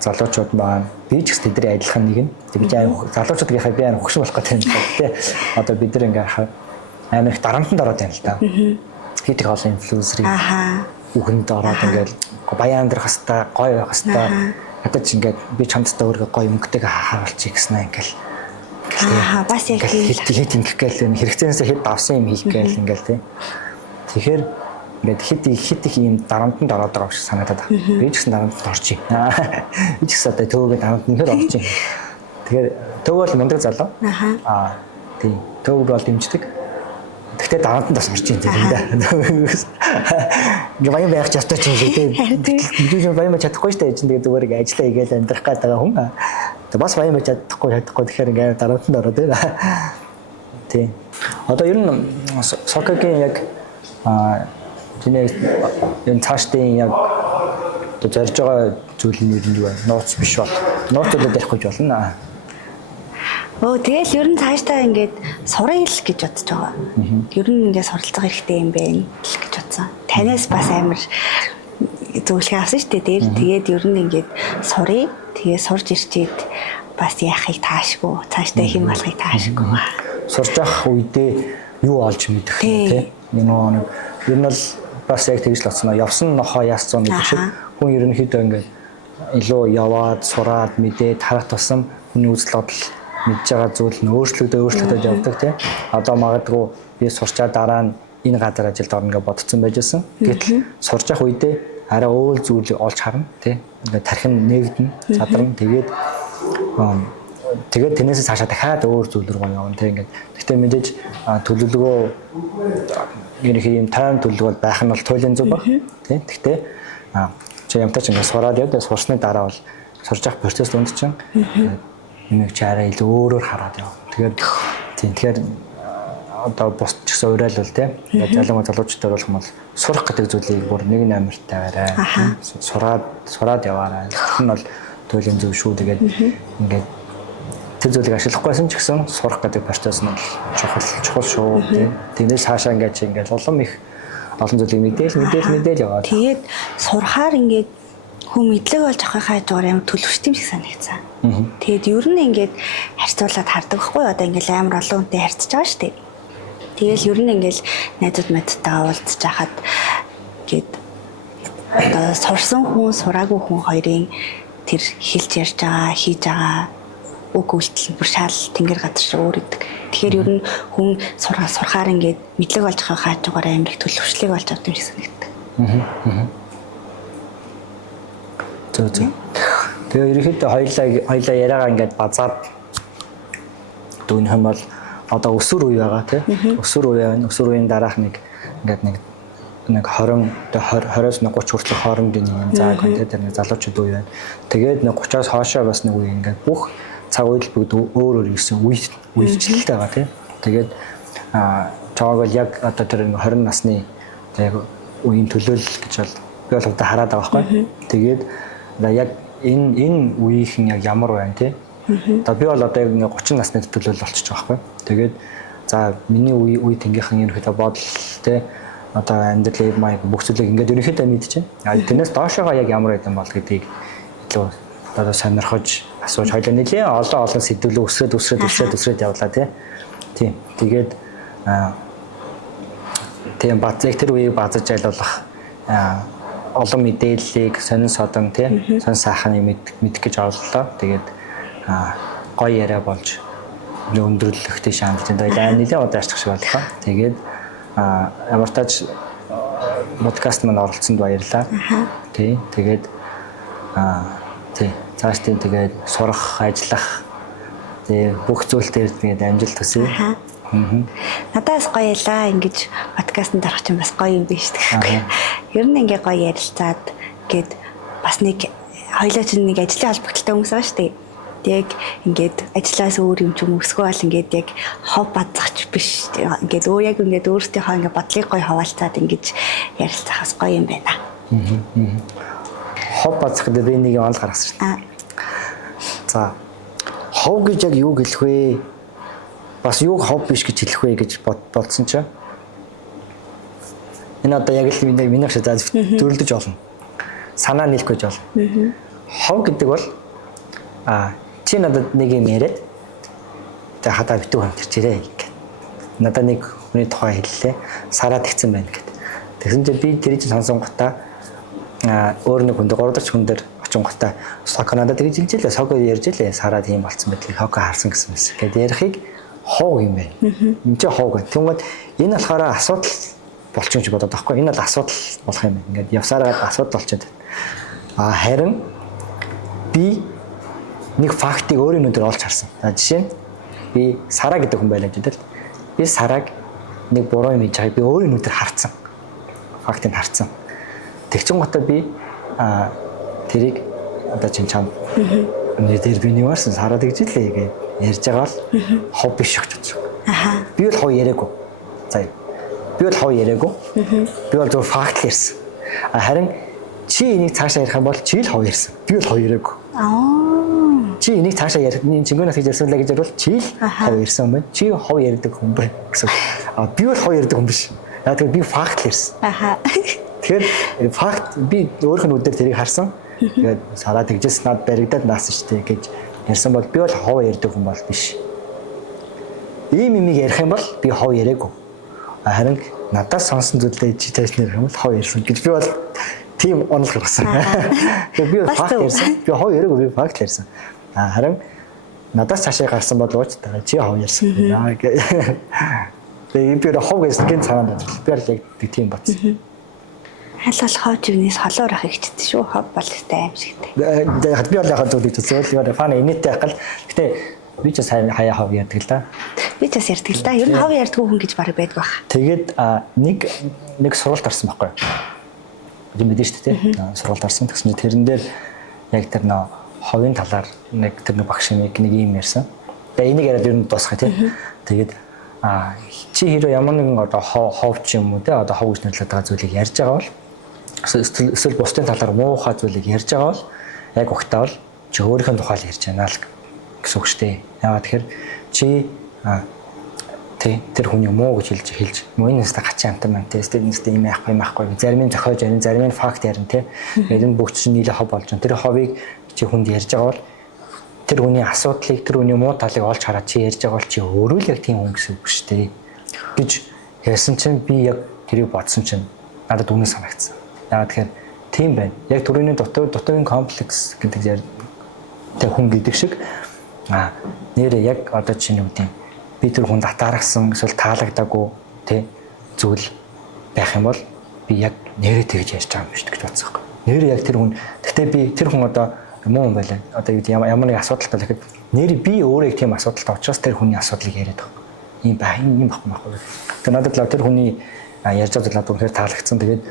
залуучууд маань би ч гэсэн тэдний адилхан нэг нь. Би залуучуудынхаа би амар хөшин болох гэдэг юм байна тий. Одоо бид нар ингээ харахад амар их дарамтанд ороод байна л да. Хит их олон инфлюенсерийг үхэнд ороод ингээл баян амьдрах хэвээр гоё байх хэвээр надад ч ингээд би чамдтай өөрөө гоё өнгөтэйг харуулчих гэснэ ингээл бас яг хит ингэх гээл хэрэгцээнээс хэд давсан юм хийх гээл ингээл тий. Тэгэхээр ингээд хит их ийм дарамтанд ороод байгаа шиг санагдаад байна. Би ч гэсэн дарамтанд орчих. Би ч гэсэн одоо төвөөгөө дарамтанд нөхөр орчих. Тэгэхээр төв бол мундаг залуу. Тийм. Төв бол дэмждэг. Гэхдээ дарамтанд бас орчих юм тийм дээ. Ингээ баян байх чадтай ч юм шиг тийм. Би баян байж чадахгүй шүү дээ. Тэгээд зүгээр ингээ ажиллаа хийгээл амьдрах гээд байгаа хүн. Тэгээд бас баян байж чадахгүй тэгэхээр ингээ дарамтанд ороод байна. Тийм. Одоо ер нь сокогийн яг тэний энэ цаашдын яг одоо зорж байгаа зүйл нь юу вэ? Нууц биш бол. Нууцуудад ярих гэж болно. Тэгэл ер нь цаашдаа ингээд сурах л гэж бодож байгаа. Ер нь ингээд суралцах хэрэгтэй юм байна л гэж бодсон. Танаас бас амар зөвлөгөө авсан шүү дээ. Тэгээд ер нь ингээд сурыг. Тэгээд сурж ирчээд бас яахыг таашгүй. Цаашдаа хэм болохыг таашгүй. Сурж явах үедээ юу олж мэдэх тийм. Ер нь бол бас яг тэгж л болсон. Явсан нохоо яасан гэдэг шиг хүн ерөнхийдөө ингээд илүү яваад сураад мэдээд харах тусам хүний үзэл бодол мэдж байгаа зүйл нь өөрчлөгдөж явдаг тийм. Одоо магадгүй би сурчаа дараа нь энэ газар ажилд орно гэж бодсон байжсэн. Гэтэл сурч явах үедээ арай өөр зүйл олж харна тийм. Ингээд тархин нээгдэн, задарна. Тэгээд тэрнээс цаашаа дахиад өөр зүйл рүү явна тийм. Ингээд гэхдээ мэдээж төлөвлөгөө ерөнхий юм тайм төлөвлөгөө байх нь бол туйлын зүг баг тийм. Гэхдээ чи ямтаа ч ингээд сураад яваад сурсны дараа бол сурж явах процесс донд чинь нэг чараа илүү өөрөөр хараад яв. Тэгэхээр одоо бус ч гэсэн уриалвал тийм. Залуучуудаар болох юм бол сурах гэдэг зүйлийг бүр нэг номерт тавиарай. Сураад яваарай. Тэр нь бол туйлын зөв шүү. Тэгээд ингээд тэр зүйлийг ашиглахгүйсэн ч гэсэн сурах гэдэг процесс нь чухал шүү тийм. Тэгнээс хаашаа ингээд улам их олон зүйлийг мэдээл яваад. Тэгээд сурахаар ингээд хүн мэдлэг олж авахын хажуугаар амар төлөвштэй юм шиг санагдсан. Тэгээд ер нь ингээд харьцуулаад хардаг байхгүй одоо ингээд амар олон хүнтэй харьцаж байгаа шүү дээ. Тэгэл ер нь ингээд найзууд мэдтэйгээ уулзж хахад гээд одоо сурсан хүн сураагүй хүн хоёрын тэр хэлж ярьж байгаа хийж байгаа үг үйлдэл бүр шал тэнгэр газар шиг өөр идэг. Тэгэхээр ер нь хүн сурахаар ингээд мэдлэг олж авахын хажуугаар амар их төлөвшлийг олж авдаг юм шиг санагддаг. Тэгээ ерөнхийдөө хоёлаа яриагаа ингээд базаад дүүнх юм бол одоо өсвөр үе байгаа тийм. Өсвөр үеийн дараах нэг 20-20-оос 30 хүртэлх хоорондын юм зааг тэр нэг залуучууд үе байна. Тэгээд нэг 30-аас хоошоо бас нэг үе ингээд бүх цаг үйл бүгд өөр гэсэн үечлэлтэй байгаа тийм. Тэгээд чааг бол яг одоо тэр 20 насны яг үеийн төлөөлөл гэж бол би бол одоо хараад байгаа байхгүй. Тэгээд яг энэ үеийнхэн яг ямар байна те. Одоо би бол одоо яг 30 насны төлөөлөл болчихж байгаа байхгүй. Тэгээд за миний үе тэнгийнхэн ерөнхийдөө бодол те одоо амьдрал маяг бүх зүйлийг ингээд ерөнхийдөө мэдчихэв. Тэрнээс доошоогоо яг ямар байдсан бол гэдгийг илүү одоо сонирхож асууж хоёлаа нэлээ олон сэдвэлээ өсрээд явлаа тийм. Тэгээд тийм тэр үеийг базаж айлуулах олон мэдээллийг сонин содон тийм сонин сайхныг мэдэх гэж орлоо. Тэгээд гоё яриа болж өндөрлөхтэй шаардлагатай байлаа. Нэлээд удаа арчих шиг боллоо. Тэгээд ямар тач подкаст маань оролцсонд баярлалаа. Тийм. Тэгээд тийм цааш тийм тэгээд сурах, ажиллах тийм бүх зүйл дээр тэгээд амжилт хүсье. Надаас гоё ялаа ингэж подкастт дарах чинь бас гоё юм биш үү? Ер нь ингээ гоё ярилцаад гээд бас нэг хоёлаа чинь нэг ажлын холбогдолтой хүмүүс байгаа шүү дээ. Яг ингээд ажиллаас өөр юм ч юм өсгөө бол ингээд яг хов бадцахч биш. Ингээд яг ингээд өөртөөхөө ингээд бодлыг гоё хаваалцаад ингэж ярилцахаас гоё юм байна. Хов бацах гэдэг би нэг онол гаргасан шүү дээ. За хов гэж яг юу гэлэх вэ? Бас юу хов биш гэж хэлэх вэ гэж бодсон чинь энэ одоо яг л миний шиг зөрлөж олно. Санаа нийлэх гэж болно. хов гэдэг бол чи надад нэг юм яриад тэг хадаа битүү хамтарчээрээ гэх. Надад нэг хүний тухай хэллээ. Сараад гисэн байна гэд. Тэгсэн чинь би тэр чинь сонсон гутаа өөр нэг хүн 3 дахь хүн дээр очин гутаа сок надад тэр жилжлээ сок ярьж лээ сараад юм болцсон байдлыг хог харсан гэсэн мэс. Гэт ярихыг хов юм байна. Энд чинь хов гэх. Тэгмээд энэ болохоор асуудал болчих юм чи бодоод байхгүй. Энэ бол асуудал болох юм байна. Ингээд явсараад асуудал болчиход байна. Харин би нэг фактыг өөрийн нүдээр олж харсан. Жишээ нь би Сара гэдэг хүн байлаа гэдэг л. Би Сараг нэг буруу юм хийж байгааг би өөрийн нүдээр харсан. Фактыг харсан. Тэгчин гутаа би тэрийг одоо чинь чам нэрээр би нэмэрсэн Сараа гэж лээ гэж ярьж байгаа л хов биш гэж бодсон. Би бол хов яриаггүй. За би бол хов яриаггүй. Би бол зөв факт ярьсан. Харин чи энийг цаашаа ярих юм бол чи л хов ярьсан. Би бол хов яриаггүй. Чи энийг цаашаа ярих энэ чингэнээс гэж ярьсан л гэж бол чи л хов ярьсан юм байна. Чи хов ярьдаг хүн байна гэсэн. Би бол хов ярьдаг хүн биш. Тэгэхээр би факт ярьсан. Тэгэхээр факт би өөрийнхөө нүдээр тэрийг харсан. Тэгээд Сараа тэгжээс над баригдаад наасан штэ гэж ярьсан бол би бол хов ярьдаг хүн бол биш. Ийм юм ярих юм бол би хов яриаггүй. Харин надаас сонсон зүйлээ чи тааш нэр юм бол хов ярьсан гэж би бол тийм онол гаргасан. Тэгээд би факт ярьсан. Би хов яриаггүй би факт ярьсан. Харин надаас цаашаа гарсан бол уучтайгаа чи хов ярьсан. Тэгээд би хов гэсэн гин цаана бодлоо. Би л яг тийм бодсон. Аль бол хов живнээс холоор ах ихчтэй шүү. Хов бол ихтэй аимшигтэй. Тэгээд би бол яхад зүйл үзсэн. Өөр фаны инээтэй акал. Гэтэ би ч сайн хаяа хов ярьдаг л да. Би ч бас ярьдаг л да. Ер нь хов ярьдаг хүн гэж бараг байдаг баг. Тэгээд нэг сургалт орсон байхгүй юу? Мэдэн шүү дээ. Сургалт орсон. Тэгсэн чинь тэрэн дээр яг тэр нөө ховын талаар нэг тэр нэг багш нэг юм ярьсан. Тэгээд энийг яриад ер нь дуусгая тий. Тэгээд чи хэрэг ямар нэгэн одоо хов ч юм уу те одоо хов гэж нэрлэдэг байгаа зүйлийг ярьж байгаа бол эсвэл бусдын талаар муухай зүйлийг ярьж байгаа бол яг ухтаа бол чи өөрийнхөө тухай л ярьж байна л гэсэн үг шүү дээ. Яагаад тэгэхээр чи тэр хүний муу гэж хэлж энэ нэстэ гачин амтан маань те нэстэ юм яахгүй зарим нь зохиож ярина зарим нь факт ярина те энэ бүгд чинь нийлээ хов болж байна. Тэр ховыг чи хүнд ярьж байгаа бол тэр хүний асуудлыг тэр хүний муу талыг олж хараад чи ярьж байгаа бол чи өөрөө л яг тийм хүн гэсэн үг шүү дээ гэж ярьсан чинь би яг тэрийг бодсон чинь надад үнэн санагдсан. Яагаад тэгэхээр тийм байна. Яг түрүүний дутуугийн комплекс гэдэг тэр хүн гэдэг шиг нэрээ яг одоо чинь юу гэдэг би тэр хүнд атаарсан эсвэл таалагдаагүй тий зүйл байх юм бол би яг нэрээ тэгж ярьж байгаа юм шүү гэж бодсон юм. Нэрээ яг тэр хүн гэхдээ би тэр хүн одоо муу юм байлаа. Одоо юу ямар нэг асуудалтай л гэхэд нэр би өөрөө тийм асуудалтай учраас тэр хүний асуудлыг яриад байгаа. Ийм байхгүй. Тэр надад л тэр хүний ярьж байгаа зүйл надад үнэхээр таалагдсан. Тэгээд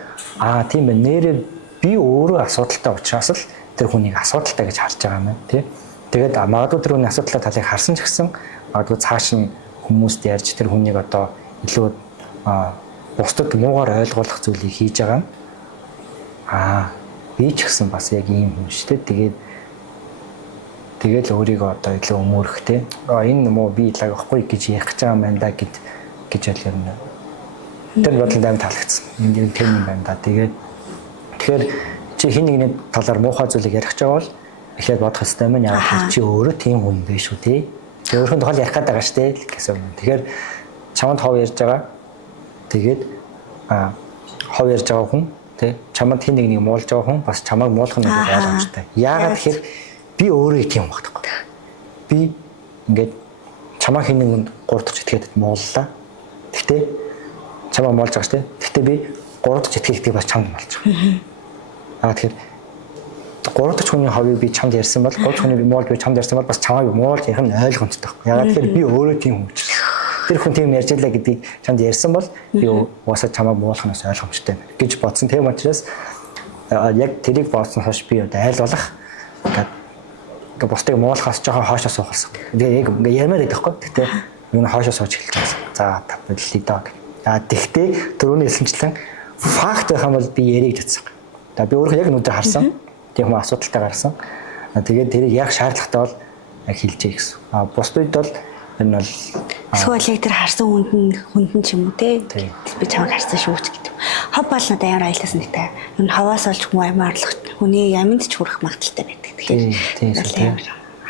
тийм байна. Нэрээ би өөрөө асуудалтай учраас л тэр хүнийг асуудалтай гэж харж байгаа юм байна. Тий. Тэгээд магадгүй тэр хүний асуудалтай талыг харсан ч гэсэн магадгүй цааш нь хүмүүст ярьж тэр хүнийг одоо илүү бусдад муугаар ойлгуулах зүйлийг хийж байгаа нь би ч гэсэн бас яг ийм хүн шүү дээ. Тэгээд өөрийгөө одоо илүү өмөрөх те. Энэ муу би лаг ахгүй гэж ярих гэж байгаа юм байна да гэж ялгэр нэ. Тэр бодлоо дэм таалагдсан. Энэ тийм юм байна да. Тэгэхээр чи хин нэгний талаар муухай зүйлийг ярих гэж байгаа бол эхлээд бодох хэрэгтэй юм. Яг чи өөрөө тийм хүн биш үү те. Чи өөрийнхөө тухай ярих гэдэг байгаа шүү дээ гэсэн юм. Тэгэхээр чамд хов ярьж байгаа. Тэгээд хов ярьж байгаа хүн тэ чамд хин нэг муулж байгаа хүн бас чамайг муулах нь ойлгомжтой. Яагаад тэгэхээр би өөрөө тийм багтахгүй. Би ингээд чамаа хин нэг 3 дахь этгээд мууллаа. Гэхдээ чамаа муулж байгаа шүү дээ. Гэхдээ би 3 дахь этгээдийг бас чамд муулж байгаа. Тэгэхээр 3 дахь хүний ховыг би чамд ярьсан бол 3 дахь хүний муулж би чамд ярьсан бол бас чамайг муулж ярих нь ойлгомжтой. Яагаад тэгэхээр би өөрөө тийм хүн учраас. Тэр хүн тийм ярьж байлаа гэдгийг чамд ярьсан бол би уусаа чамайг муулахнаас ойлгомжтой байна гэж бодсон. Тийм учраас яг тэрийг бодсон хойш би айлуулах ингээд бусдыг муулахаас жоохон хоошоо суухсан. Тэгээ яг ярмаар байдаг хгүй. Тэгтээ юу н хоошоо сууж эхэлж байсан. За тавлаа даа. Тэгтээ түрүүний хэлсэнчлэн факт байх юм бол би ярих гэж бодсон. Би өөрөө яг нүдээр харсан. Тийм хүмүүс асуудалтай гарсан. Тэгээд тэрийг яг шаардлагатай бол хэлжээ гэсэн. Бусд үед бол энэ бол эсвэл яг тэр харсан хүндэн ч юм уу те. Би чамайг харсан шүү ч гэдэг. Хов бол надад ямар аялсан нэгтэй. Энэ хаваас олж хүн аймаарлах хүний яминд ч хүрэх магадaltaй байдаг. Тийм, тийм.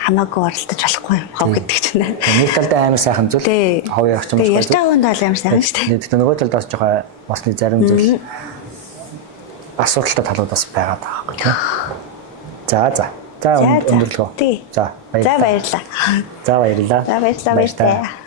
Хамаагүй оролдож болохгүй юм хов гэдэг чинь. Нэг талдаа амар сайхан зүйл. Хов явах юм байна. Ярьж байгаа хүн тал амар сайхан шүү дээ. Тэгээд нөгөө талдаас жоохон басны зарим зүйл асуудалтай талууд бас байгаа даа байхгүй тийм. За өндөрлөгөө. За баярлалаа. За баярлалаа. За баярлалаа.